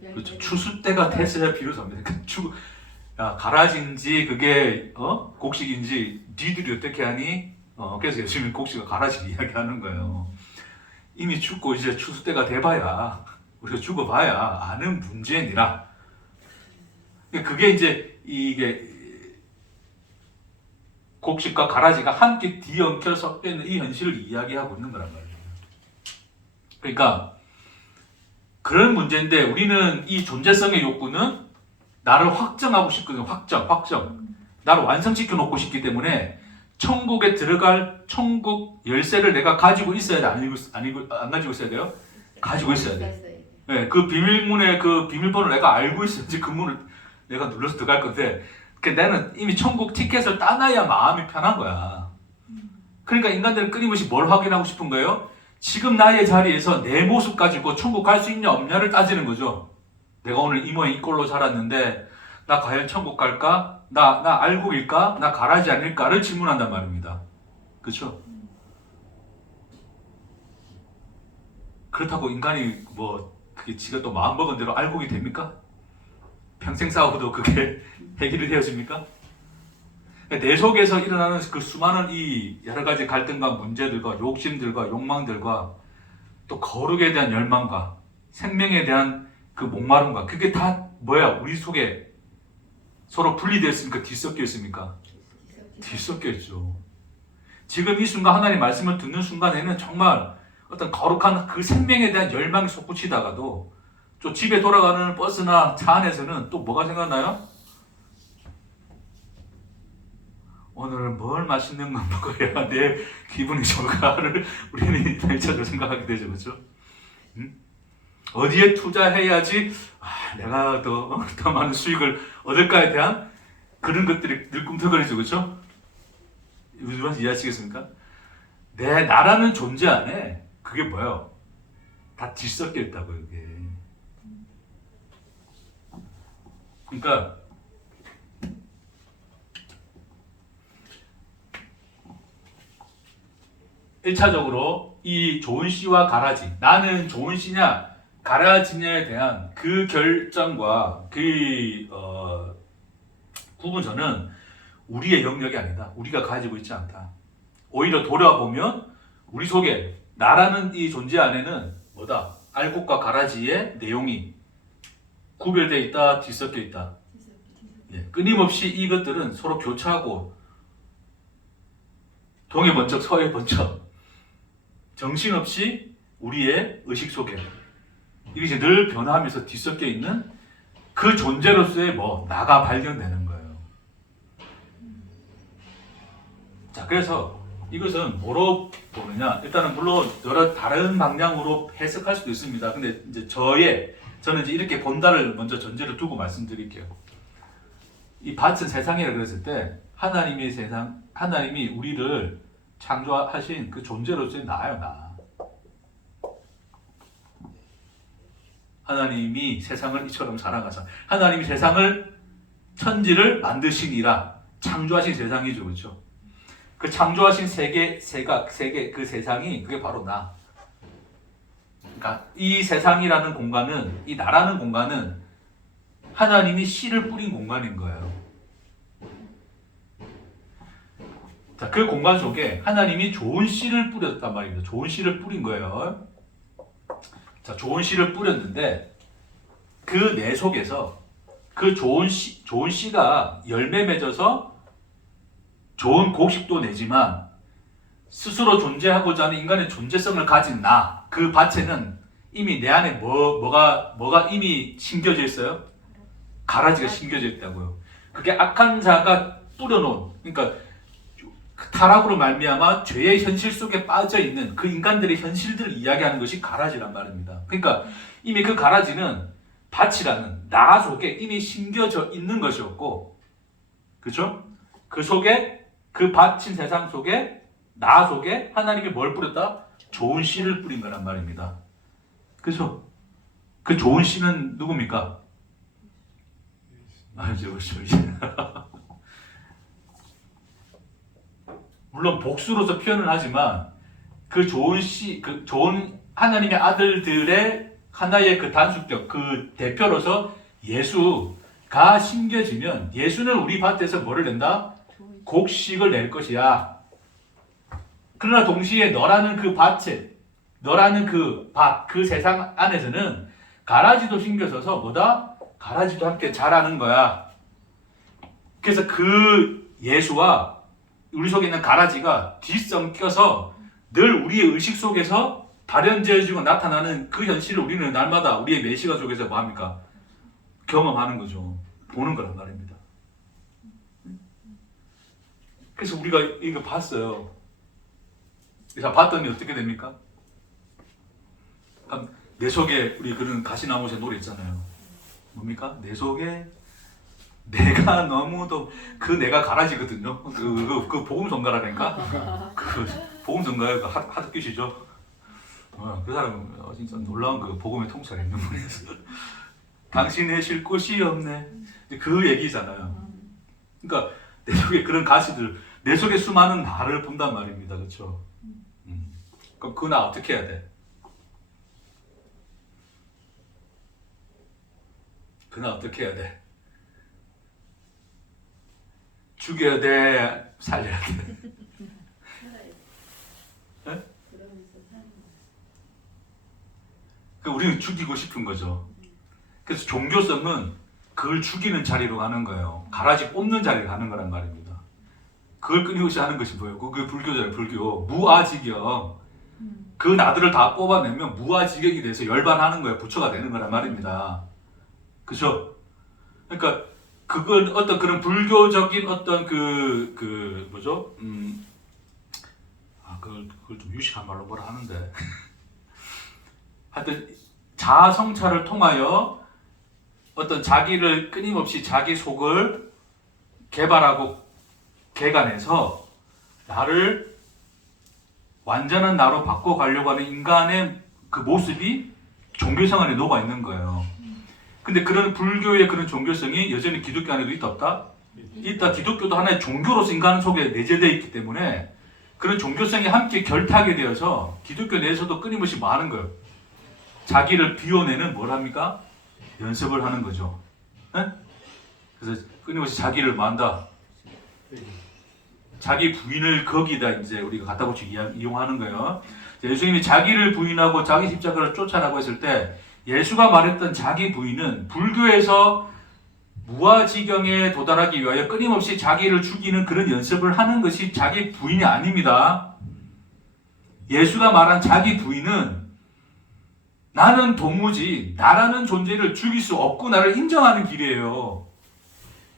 그렇죠. 추수 때가 됐어야 비로소 합니다. 가라지인지 그게 곡식인지 니들이 어떻게 하니? 그래서 요즘에 곡식과 가라지를 이야기하는 거예요. 이미 죽고 이제 추수 때가 돼봐야, 우리가 죽어봐야 아는 문제니라. 그게 이제 이게 곡식과 가라지가 함께 뒤엉켜 섞여 있는 이 현실을 이야기하고 있는 거란 말이에요. 그러니까 그런 문제인데, 우리는 이 존재성의 욕구는 나를 확정하고 싶거든요. 확정. 나를 완성시켜 놓고 싶기 때문에 천국에 들어갈 천국 열쇠를 내가 가지고 있어야 돼? 안 가지고 있어야 돼요? 가지고 있어야 돼. 네, 그 비밀문의 그 비밀번호를 내가 알고 있어야지 그 문을 내가 눌러서 들어갈 건데, 나는 이미 천국 티켓을 따놔야 마음이 편한 거야. 그러니까 인간들은 끊임없이 뭘 확인하고 싶은 거예요? 지금 나의 자리에서 내 모습 가지고 천국 갈 수 있냐 없냐를 따지는 거죠. 내가 오늘 이 모양 이 꼴로 자랐는데 나 과연 천국 갈까? 나 알곡일까? 나 가라지 아닐까를 질문한단 말입니다. 그렇죠? 그렇다고 인간이 그게 지가 또 마음먹은 대로 알곡이 됩니까? 평생 싸워도 그게 해결이 되어집니까? 내 속에서 일어나는 그 수많은 이 여러 가지 갈등과 문제들과 욕심들과 욕망들과 또 거룩에 대한 열망과 생명에 대한 그 목마름과, 그게 다 뭐야? 우리 속에 서로 분리되어 있습니까? 뒤섞여 있습니까? 뒤섞여 있죠. 지금 이 순간 하나님 말씀을 듣는 순간에는 정말 어떤 거룩한 그 생명에 대한 열망이 솟구치다가도 또 집에 돌아가는 버스나 차 안에서는 또 뭐가 생각나요? 오늘 뭘 맛있는 걸 먹어야 내 기분이 좋을까를 우리는 1차적으로 생각하게 되죠. 그렇죠? 어디에 투자해야지 내가 더 많은 수익을 얻을까에 대한 그런 것들이 늘 꿈틀거리죠. 그렇죠? 여러분 이해하시겠습니까? 내 나라는 존재 안에 그게 뭐예요? 다 뒤섞여 있다고요. 이게. 그러니까 일차적으로 이 좋은 씨와 가라지, 나는 좋은 씨냐 가라지냐에 대한 그 결정과 그 구분선은 우리의 영역이 아니다. 우리가 가지고 있지 않다. 오히려 돌아보면 우리 속에 나라는 이 존재 안에는 뭐다? 알곡과 가라지의 내용이 구별되어 있다, 뒤섞여 있다. 끊임없이 이것들은 서로 교차하고 동해 번쩍 서해 번쩍 정신없이 우리의 의식 속에 이것이 늘 변화하면서 뒤섞여 있는 그 존재로서의 나가 발견되는 거예요. 자, 그래서 이것은 뭐로 보느냐? 일단은 물론 여러 다른 방향으로 해석할 수도 있습니다. 근데 이제 저는 이제 이렇게 본다를 먼저 전제를 두고 말씀드릴게요. 이 밭은 세상이라 그랬을 때 하나님이 우리를 창조하신 그 존재로서의 나예요, 나. 하나님이 세상을 이처럼 사랑하사 하나님이 세상을 천지를 만드시니라 창조하신 세상이죠, 그렇죠? 그 창조하신 세계 그 세상이 그게 바로 나. 그러니까 이 세상이라는 공간은 이 나라는 공간은 하나님이 씨를 뿌린 공간인 거예요. 자, 그 공간 속에 하나님이 좋은 씨를 뿌렸단 말입니다. 좋은 씨를 뿌린 거예요. 자, 좋은 씨를 뿌렸는데 그 내 속에서 그 좋은 씨가 열매 맺어서 좋은 곡식도 내지만 스스로 존재하고자 하는 인간의 존재성을 가진 나, 그 밭에는 이미 내 안에 뭐가 이미 심겨져 있어요? 가라지가 심겨져 있다고요. 그게 악한 자가 뿌려놓은, 그러니까 타락으로 말미암아 죄의 현실 속에 빠져 있는 그 인간들의 현실들을 이야기하는 것이 가라지란 말입니다. 그러니까 이미 그 가라지는 밭이라는 나 속에 이미 심겨져 있는 것이었고, 그렇죠? 그 속에 그 밭인 세상 속에 나 속에 하나님이 뭘 뿌렸다? 좋은 씨를 뿌린 거란 말입니다. 그렇죠? 그 좋은 씨는 누굽니까? 그렇죠. 물론 복수로서 표현을 하지만 그 좋은 그 좋은 하나님의 아들들의 하나의 그 단수격, 그 대표로서 예수가 심겨지면 예수는 우리 밭에서 뭐를 낸다? 곡식을 낼 것이야. 그러나 동시에 너라는 그 밭에, 너라는 그 밭, 그 세상 안에서는 가라지도 심겨져서 뭐다? 가라지도 함께 자라는 거야. 그래서 그 예수와 우리 속에 있는 가라지가 뒤섞여서 늘 우리의 의식 속에서 발현되어지고 나타나는 그 현실을 우리는 날마다 우리의 매시가 속에서 뭐합니까? 경험하는 거죠. 보는 거란 말입니다. 그래서 우리가 이거 봤어요. 그래서 봤더니 어떻게 됩니까? 내 속에 우리 그런 가시나무새 노래 있잖아요. 뭡니까? 내 속에 내가 너무도 그 내가 가라지거든요. 그 복음성가라니까. 그 복음성가의 그 하드큐시죠. 그 사람은 진짜 놀라운 그 복음의 통찰이 있는 분이었어요. 당신의 쉴 곳이 없네. 그 얘기잖아요. 그러니까 내 속에 그런 가시들, 내 속에 수많은 나를 본단 말입니다. 그렇죠? 그럼 그 나 어떻게 해야 돼? 그 나 어떻게 해야 돼? 죽여야 돼? 살려야 돼? 네? 우리는 죽이고 싶은 거죠. 그래서 종교성은 그걸 죽이는 자리로 가는 거예요. 가라지 뽑는 자리로 가는 거란 말입니다. 그걸 끊임없이 하는 것이 뭐예요? 그게 불교잖아요. 불교. 무아지경. 그 나들을 다 뽑아내면 무아지경이 돼서 열반하는 거예요. 부처가 되는 거란 말입니다. 그죠? 그러니까 그건 어떤 그런 불교적인 어떤 뭐죠? 그걸 좀 유식한 말로 뭐라 하는데. 하여튼 자아 성찰을 통하여 어떤 자기를 끊임없이 자기 속을 개발하고 개간해서 나를 완전한 나로 바꿔가려고 하는 인간의 그 모습이 종교성 안에 녹아 있는 거예요. 근데 그런 불교의 그런 종교성이 여전히 기독교 안에도 있다 없다? 있다. 기독교도 하나의 종교로서 인간 속에 내재되어 있기 때문에 그런 종교성이 함께 결탁이 되어서 기독교 내에서도 끊임없이 뭐 하는 거예요? 자기를 비워내는 뭘 합니까? 연습을 하는 거죠. 네? 그래서 끊임없이 자기를 뭐 한다? 자기 부인을 거기다 이제 우리가 갖다 붙이 이용하는 거예요. 예수님이 자기를 부인하고 자기 십자가를 쫓아라고 했을 때 예수가 말했던 자기 부인은 불교에서 무아지경에 도달하기 위하여 끊임없이 자기를 죽이는 그런 연습을 하는 것이 자기 부인이 아닙니다. 예수가 말한 자기 부인은 나는 도무지 나라는 존재를 죽일 수 없구나를 인정하는 길이에요.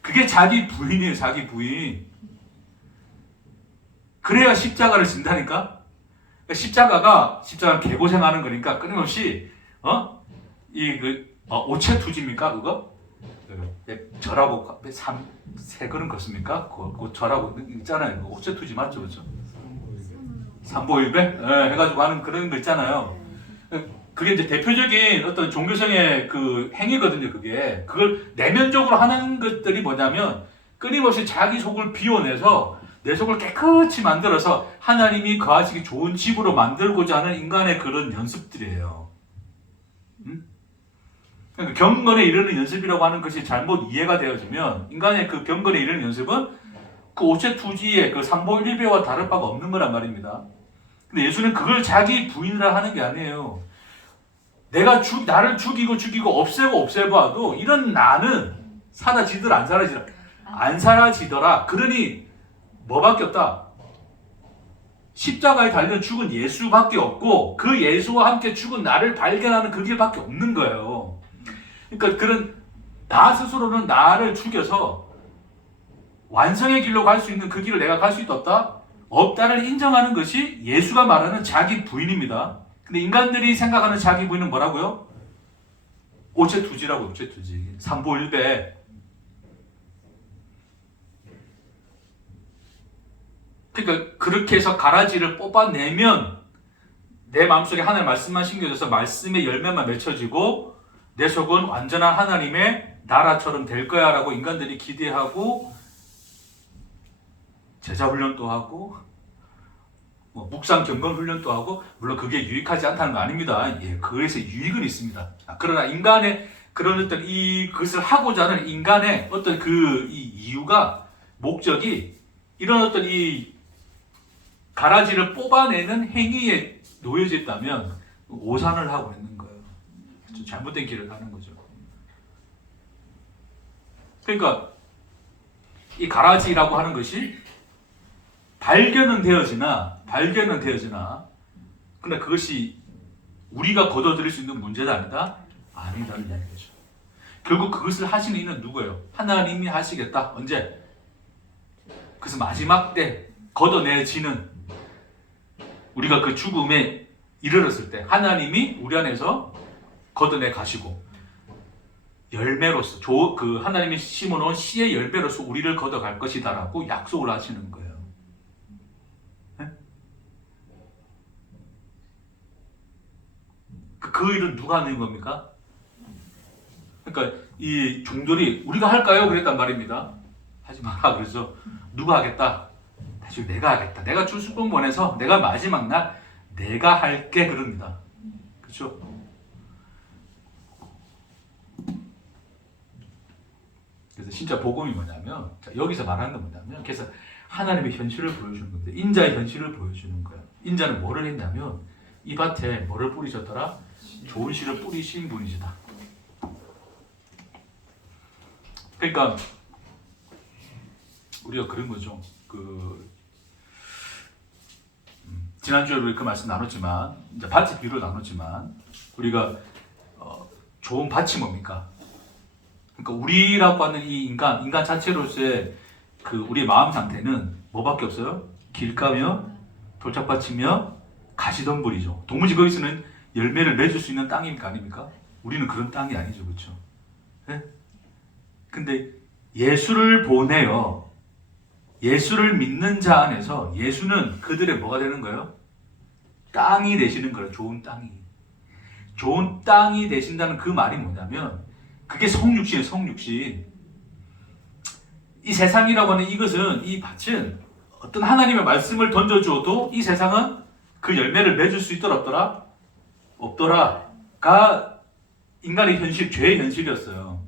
그게 자기 부인이에요. 자기 부인. 그래야 십자가를 진다니까. 그러니까 십자가는 개고생하는 거니까 끊임없이 오체투지입니까 그거? 절하고 세 걸음 걷습니까? 그 절하고 있잖아요. 그 오체투지 맞죠, 그렇죠? 삼보일배 해가지고 하는 그런 거 있잖아요. 그게 이제 대표적인 어떤 종교성의 그 행위거든요. 그걸 내면적으로 하는 것들이 뭐냐면 끊임없이 자기 속을 비워내서 내 속을 깨끗이 만들어서 하나님이 거하시기 좋은 집으로 만들고자 하는 인간의 그런 연습들이에요. 그러니까 경건에 이르는 연습이라고 하는 것이 잘못 이해가 되어지면 인간의 그 경건에 이르는 연습은 그 오체투지의 그 삼보일배와 다를 바가 없는 거란 말입니다. 근데 예수는 그걸 자기 부인이라 하는 게 아니에요. 내가 나를 죽이고 없애봐도 이런 나는 사라지더라 안 사라지더라. 그러니 뭐밖에 없다. 십자가에 달려 죽은 예수밖에 없고 그 예수와 함께 죽은 나를 발견하는 그 길밖에 없는 거예요. 그러니까 그런 나 스스로는 나를 죽여서 완성의 길로 갈 수 있는 그 길을 내가 갈 수 있다? 없다를 인정하는 것이 예수가 말하는 자기 부인입니다. 근데 인간들이 생각하는 자기 부인은 뭐라고요? 오체투지라고. 오체투지. 삼보일배. 그러니까 그렇게 해서 가라지를 뽑아내면 내 마음속에 하나님의 말씀만 심겨져서 말씀의 열매만 맺혀지고 내 속은 완전한 하나님의 나라처럼 될 거야 라고 인간들이 기대하고 제자 훈련도 하고 묵상 경건 훈련도 하고, 물론 그게 유익하지 않다는 거 아닙니다. 그에서 유익은 있습니다. 그러나 인간의 그런 어떤 그것을 하고자 하는 인간의 어떤 이 이유가, 목적이 이런 어떤 이 가라지를 뽑아내는 행위에 놓여져 있다면 오산을 하고 있는 거예요. 잘못된 길을 가는 거죠. 그러니까 이 가라지라고 하는 것이 발견은 되어지나 근데 그것이 우리가 거둬들일 수 있는 문제가 아니다는 이야기죠. 결국 그것을 하시는 이는 누구예요? 하나님이 하시겠다. 언제? 그래서 마지막 때 걷어내지는, 우리가 그 죽음에 이르렀을 때 하나님이 우리 안에서 걷어내 가시고 열매로서 그 하나님이 심어놓은 씨의 열매로서 우리를 걷어갈 것이다라고 약속을 하시는 거예요. 그 일은 누가 하는 겁니까? 그러니까 이 종들이 우리가 할까요? 그랬단 말입니다. 하지 마라. 그래서 누가 하겠다? 다시 내가 하겠다. 내가 출수권 보내서 내가 마지막 날 내가 할게 그럽니다. 그렇죠? 그래서 진짜 복음이 뭐냐면, 여기서 말하는 건 뭐냐면, 그래서 하나님의 현실을 보여주는 건데, 인자의 현실을 보여주는 거예요. 인자는 뭐를 했냐면 이 밭에 뭐를 뿌리셨더라? 좋은 씨를 뿌리신 분이시다. 그러니까 우리가 그런 거죠. 지난주에 우리 그 말씀 나눴지만, 이제 밭의 비유를 나눴지만, 우리가 좋은 밭이 뭡니까? 그러니까 우리라고 하는 이 인간 자체로서의 우리의 마음 상태는 뭐밖에 없어요? 길가며 돌짝밭이며 가시덤불이죠. 도무지 거기서는 열매를 맺을 수 있는 땅입니까? 아닙니까? 우리는 그런 땅이 아니죠. 그렇죠? 네? 근데 예수를 보내요. 예수를 믿는 자 안에서 예수는 그들의 뭐가 되는 거예요? 땅이 되시는 거예요. 좋은 땅이. 좋은 땅이 되신다는 그 말이 뭐냐면, 그게 성육신이에요. 성육신. 이 세상이라고 하는 이것은, 이 밭은 어떤 하나님의 말씀을 던져주어도 이 세상은 그 열매를 맺을 수 있더라 없더라? 없더라가 인간의 현실, 죄의 현실이었어요.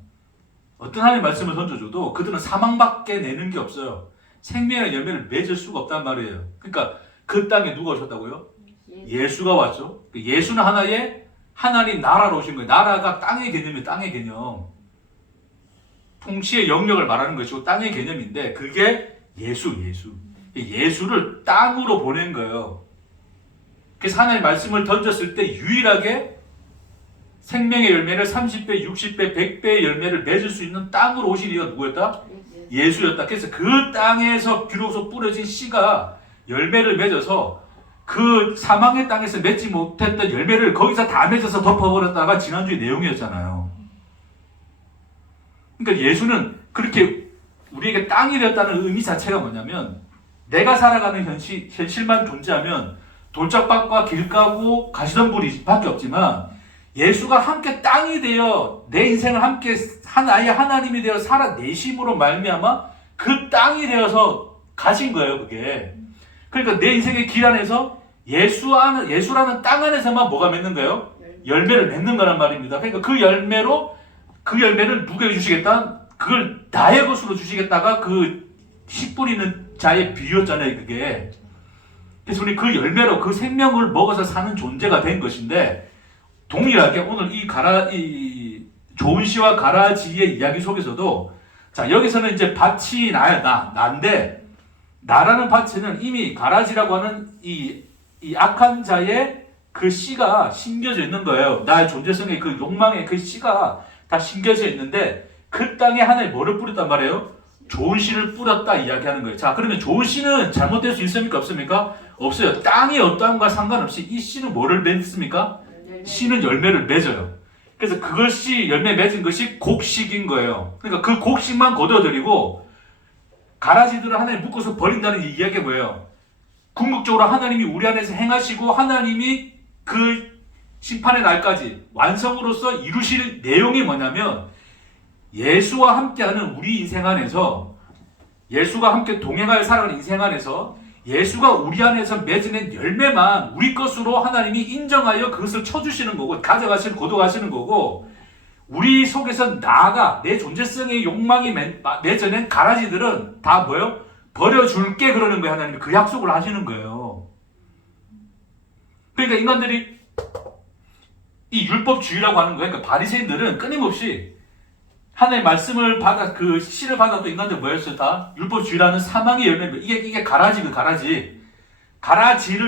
어떤 하나님의 말씀을 던져줘도 그들은 사망밖에 내는 게 없어요. 생명의 열매를 맺을 수가 없단 말이에요. 그러니까 그 땅에 누가 오셨다고요? 예수가 왔죠. 예수는 하나의 하나님 나라로 오신 거예요. 나라가 땅의 개념이에요. 땅의 개념. 통치의 영역을 말하는 것이고 땅의 개념인데, 그게 예수를 땅으로 보낸 거예요. 그래서 하나님의 말씀을 던졌을 때 유일하게 생명의 열매를 30배, 60배, 100배의 열매를 맺을 수 있는 땅으로 오신 이가 누구였다? 예수였다. 그래서 그 땅에서 비로소 뿌려진 씨가 열매를 맺어서 그 사망의 땅에서 맺지 못했던 열매를 거기서 다 맺어서 덮어버렸다가 지난주에 내용이었잖아요. 그러니까 예수는 그렇게 우리에게 땅이 되었다는 의미 자체가 뭐냐면 내가 살아가는 현실만 존재하면 돌짝밭과 길가고 가시덤불이 밖에 없지만 예수가 함께 땅이 되어 내 인생을 함께 아예 하나님이 되어 살아내심으로 말미암아 그 땅이 되어서 가신 거예요. 그게. 그러니까 내 인생의 길 안에서 예수라는 땅 안에서만 뭐가 맺는 거예요? 열매를 맺는 거란 말입니다. 그러니까 그 열매를 누구에게 주시겠다? 그걸 나의 것으로 주시겠다가 그 씨 뿌리는 자의 비유였잖아요. 그게. 그래서 우리 그 열매로 그 생명을 먹어서 사는 존재가 된 것인데 동일하게 오늘 이 좋은 씨와 가라지의 이야기 속에서도 자 여기서는 이제 밭이 나인데 나라는 밭에는 이미 가라지라고 하는 이 악한 자의 그 씨가 심겨져 있는 거예요. 나의 존재성의 그 욕망의 그 씨가 다 심겨져 있는데 그 땅에 하나님 뭐를 뿌렸단 말이에요? 좋은 씨를 뿌렸다 이야기하는 거예요. 자 그러면 좋은 씨는 잘못될 수 있습니까? 없습니까? 없어요. 땅이 어떠함과 상관없이 이 씨는 뭐를 맺습니까? 씨는 열매를 맺어요. 그래서 그것이 열매 맺은 것이 곡식인 거예요. 그러니까 그 곡식만 거둬들이고 가라지들을 하나님 묶어서 버린다는 이 이야기가 뭐예요? 궁극적으로 하나님이 우리 안에서 행하시고 하나님이 그 심판의 날까지 완성으로서 이루실 내용이 뭐냐면 예수와 함께하는 우리 인생 안에서 예수가 함께 동행하여 살아가는 인생 안에서 예수가 우리 안에서 맺어낸 열매만 우리 것으로 하나님이 인정하여 그것을 쳐주시는 거고 가져가시는 거둬가시는 거고 우리 속에서 나아가 내 존재성의 욕망이 맺어낸 가라지들은 다 뭐예요? 버려줄게 그러는 거예요. 하나님이 그 약속을 하시는 거예요. 그러니까 인간들이 이 율법주의라고 하는 거예요. 그러니까 바리새인들은 끊임없이 하나님의 말씀을 받아 그 씨를 받아도 인간들 뭐였어요? 다 율법주의라는 사망의 열매. 이게 가라지를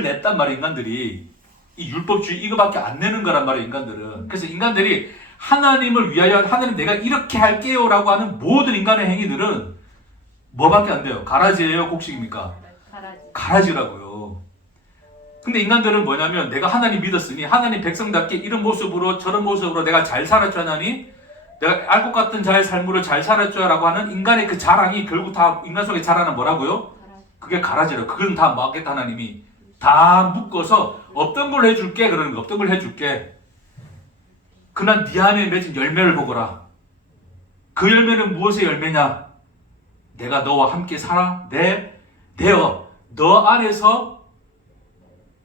냈단 말이에요. 인간들이 이 율법주의 이거밖에 안 내는 거란 말이에요. 인간들은. 그래서 인간들이 하나님을 위하여 하나님 내가 이렇게 할게요라고 하는 모든 인간의 행위들은 뭐밖에 안 돼요? 가라지예요? 곡식입니까? 가라지라고요. 근데 인간들은 뭐냐면 내가 하나님 믿었으니 하나님 백성답게 이런 모습으로 저런 모습으로 내가 잘 살았죠 하나님? 내가 알 것 같은 자의 삶으로 잘 살았죠 라고 하는 인간의 그 자랑이 결국 다 인간 속에 자라는 뭐라고요? 그게 가라지라고. 그건 다 뭐하겠다 하나님이 다 묶어서 없던 걸 해줄게 그러는 거. 없던 걸 해줄게. 그날 네 안에 맺은 열매를 보거라. 그 열매는 무엇의 열매냐? 내가 너와 함께 살아 너 안에서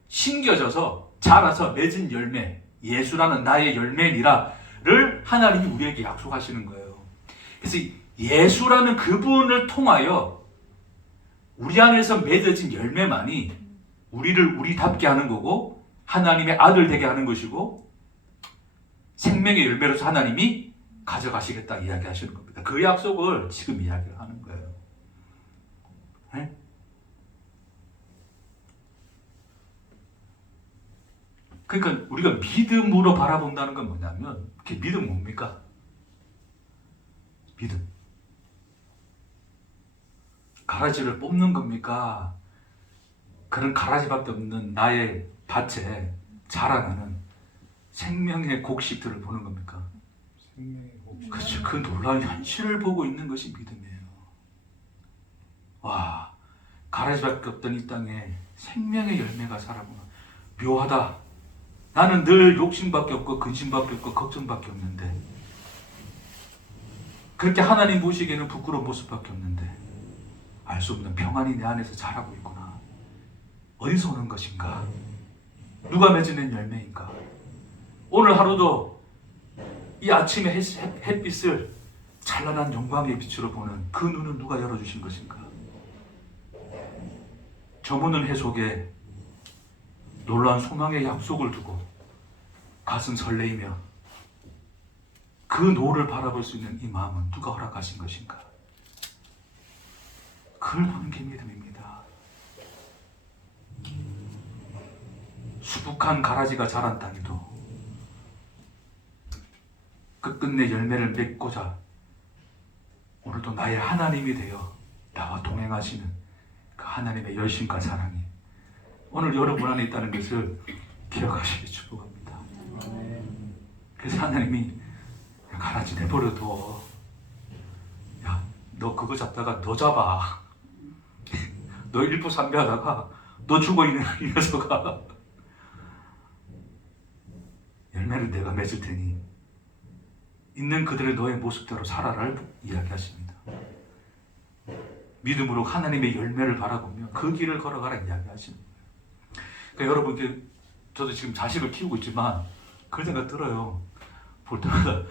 심겨져서 자라서 맺은 열매 예수라는 나의 열매니라를 하나님이 우리에게 약속하시는 거예요. 그래서 예수라는 그분을 통하여 우리 안에서 맺어진 열매만이 우리를 우리답게 하는 거고 하나님의 아들 되게 하는 것이고 생명의 열매로서 하나님이 가져가시겠다 이야기하시는 겁니다. 그 약속을 지금 이야기를 하는 거예요. 네? 그러니까 우리가 믿음으로 바라본다는 건 뭐냐면 그게 믿음 뭡니까? 믿음. 가라지를 뽑는 겁니까? 그런 가라지밖에 없는 나의 밭에 자라나는 생명의 곡식들을 보는 겁니까? 그렇죠. 그 놀라운 현실을 보고 있는 것이 믿음이에요. 와, 가라지밖에 없던 이 땅에 생명의 열매가 자라구나. 묘하다. 나는 늘 욕심밖에 없고 근심밖에 없고 걱정밖에 없는데 그렇게 하나님 보시기에는 부끄러운 모습밖에 없는데 알 수 없는 평안이 내 안에서 자라고 있구나. 어디서 오는 것인가? 누가 맺어낸 열매인가? 오늘 하루도 이 아침의 햇빛을 찬란한 영광의 빛으로 보는 그 눈은 누가 열어주신 것인가? 저무는 해 속에 놀라운 소망의 약속을 두고 가슴 설레이며 그 노를 바라볼 수 있는 이 마음은 누가 허락하신 것인가? 그걸 보는 게 믿음입니다. 수북한 가라지가 자란 땅에도 끝끝내 열매를 맺고자 오늘도 나의 하나님이 되어 나와 동행하시는 그 하나님의 열심과 사랑이 오늘 여러분 안에 있다는 것을 기억하시기 축복합니다. 그래서 하나님이 가라지 내버려둬. 야, 너 그거 잡다가 너 잡아. 너 일부 삼배하다가 너 죽어 이 녀석아. 열매를 내가 맺을 테니 있는 그들의 너의 모습대로 살아라를 이야기하십니다. 믿음으로 하나님의 열매를 바라보며 그 길을 걸어가라 이야기하십니다. 그러니까 여러분, 저도 지금 자식을 키우고 있지만 그런 생각 들어요. 볼 때마다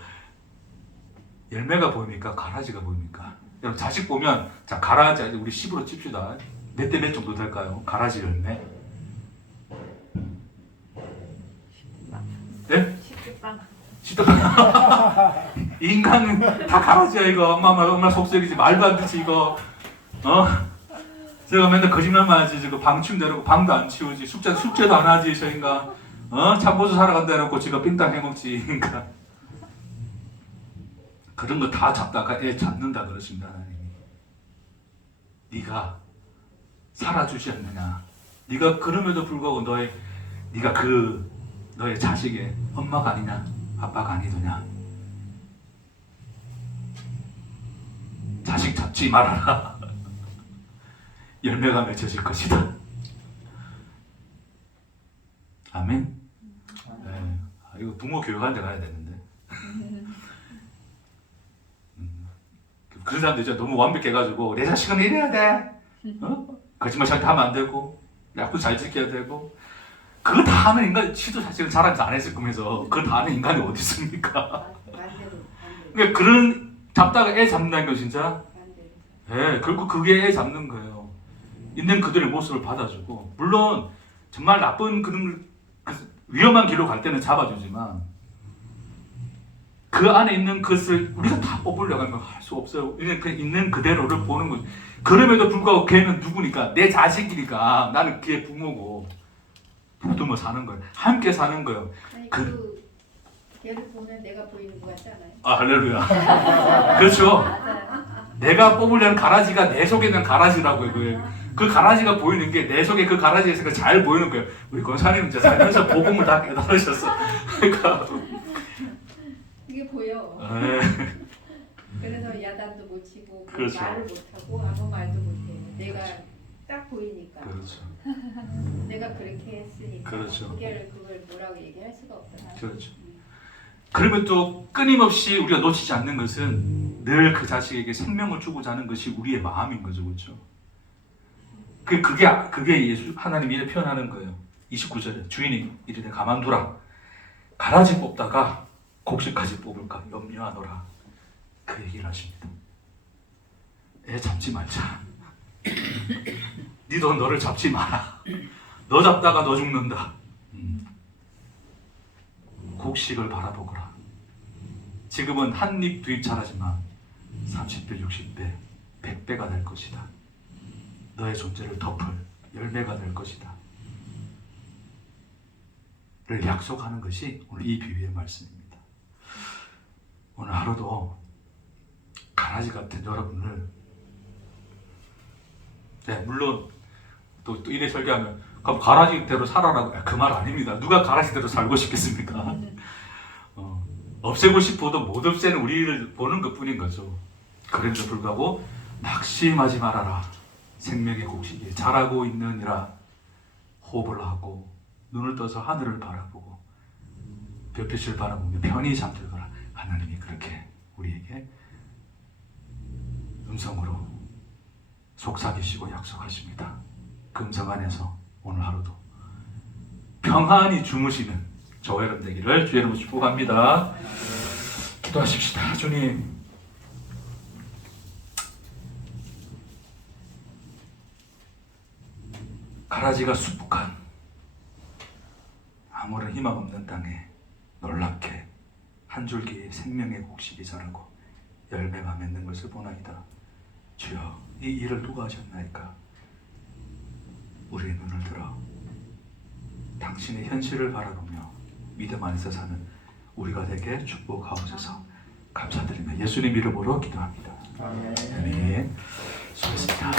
열매가 보입니까? 가라지가 보입니까? 여러분 자식 보면, 자 가라지 우리 10으로 칩시다. 몇 대 몇 정도 될까요? 가라지 열매? 네? 10대빵. 인간은 다 가라지야 이거. 엄마 속썩이지 말도 안 되지 이거. 제가 맨날 거짓말만 하지. 지금 방 치운다고 방도 안 치우지. 숙제도 안 하지 저 인간. 참고서 사러 간다 해놓고 지가 빙땅 해먹지. 그러니까 그런 거 다 잡다가 애 잡는다 그러십니다. 하나님이. 네가 살아주지 않느냐. 네가 그럼에도 불구하고 네가 너의 자식의 엄마가 아니냐, 아빠가 아니더냐. 자식 잡지 말아라. 열매가 맺혀질 것이다. 아멘. 네. 이거 부모 교육하는 데 가야 되는데. 그런 사람들 진짜 너무 완벽해가지고 내 자식은 이래야 돼. 거짓말 잘 하면 안 되고 약도 잘 지켜야 되고. 그거 다 하는 인간, 시도 자식은 자라면서 안 했을 거면서 그거 다 하는 인간이 어디 있습니까? 그러니까 그런 잡다가 애 잡는다는 거 진짜. 예, 결국 그게 애 잡는 거예요. 있는 그들의 모습을 받아주고, 물론 정말 나쁜 그런 위험한 길로 갈 때는 잡아주지만 그 안에 있는 것을 우리가 다 뽑으려고 하면 할 수 없어요. 그냥 있는 그대로를 보는 거지. 그럼에도 불구하고 걔는 누구니까? 내 자식이니까 나는 걔 부모고 보듬어 사는 거예요. 함께 사는 거예요. 아니, 걔를 보면 내가 보이는 것 같지 않아요? 아, 할렐루야. 그렇죠. 내가 뽑으려는 가라지가 내 속에 있는 가라지라고요. 그 가라지가 보이는 게 내 속에 그 가라지에서 잘 보이는 거예요. 우리 권사님 이제 살면서 복음을 다 깨달으셨어. 그러니까 이게 보여. 네. 그래서 야단도 못 치고 그렇죠. 말을 못 하고 아무 말도 못 해요. 내가 그렇죠. 딱 보이니까. 그렇죠. 내가 그렇게 했으니까. 그렇죠. 그걸 뭐라고 얘기할 수가 없잖아요. 그렇죠. 그러면 또 끊임없이 우리가 놓치지 않는 것은 늘 그 자식에게 생명을 주고자 하는 것이 우리의 마음인 거죠. 그렇죠? 그게 예수 하나님 이래 표현하는 거예요. 29절에 주인이 이르되 가만두라. 가라지 뽑다가 곡식까지 뽑을까 염려하노라. 그 얘기를 하십니다. 애 잡지 말자. 니도 너를 잡지 마라. 너 잡다가 너 죽는다. 곡식을 바라보거라. 지금은 한 입 두 입 자라지만 30배, 60배, 100배가 될 것이다. 너의 존재를 덮을 열매가 될 것이다. 를 약속하는 것이 오늘 이 비유의 말씀입니다. 오늘 하루도 가라지 같은 여러분을, 네, 물론 또 이래 설교하면 그럼 가라지대로 살아라고, 그 말 아닙니다. 누가 가라지대로 살고 싶겠습니까? 없애고 싶어도 못 없애는 우리를 보는 것뿐인 거죠. 그럼에도 불구하고 낙심하지 말아라. 생명의 곡식이 자라고 있느니라. 호흡을 하고 눈을 떠서 하늘을 바라보고 별빛을 바라보며 편히 잠들거라. 하나님이 그렇게 우리에게 음성으로 속삭이시고 약속하십니다. 그 음성 안에서 오늘 하루도 평안히 주무시는 저와 여러분 되기를 주의 이름으로 축복합니다. 기도하십시다. 주님, 가라지가 수북한 아무런 희망 없는 땅에 놀랍게 한 줄기 생명의 곡식이 자라고 열매가 맺는 것을 보나이다. 주여, 이 일을 누가 하셨나이까? 우리의 눈을 들어 당신의 현실을 바라보며 믿음 안에서 사는 우리가 되게 축복하옵소서. 감사드리며 예수님 이름으로 기도합니다. 아멘. 수고했습니다.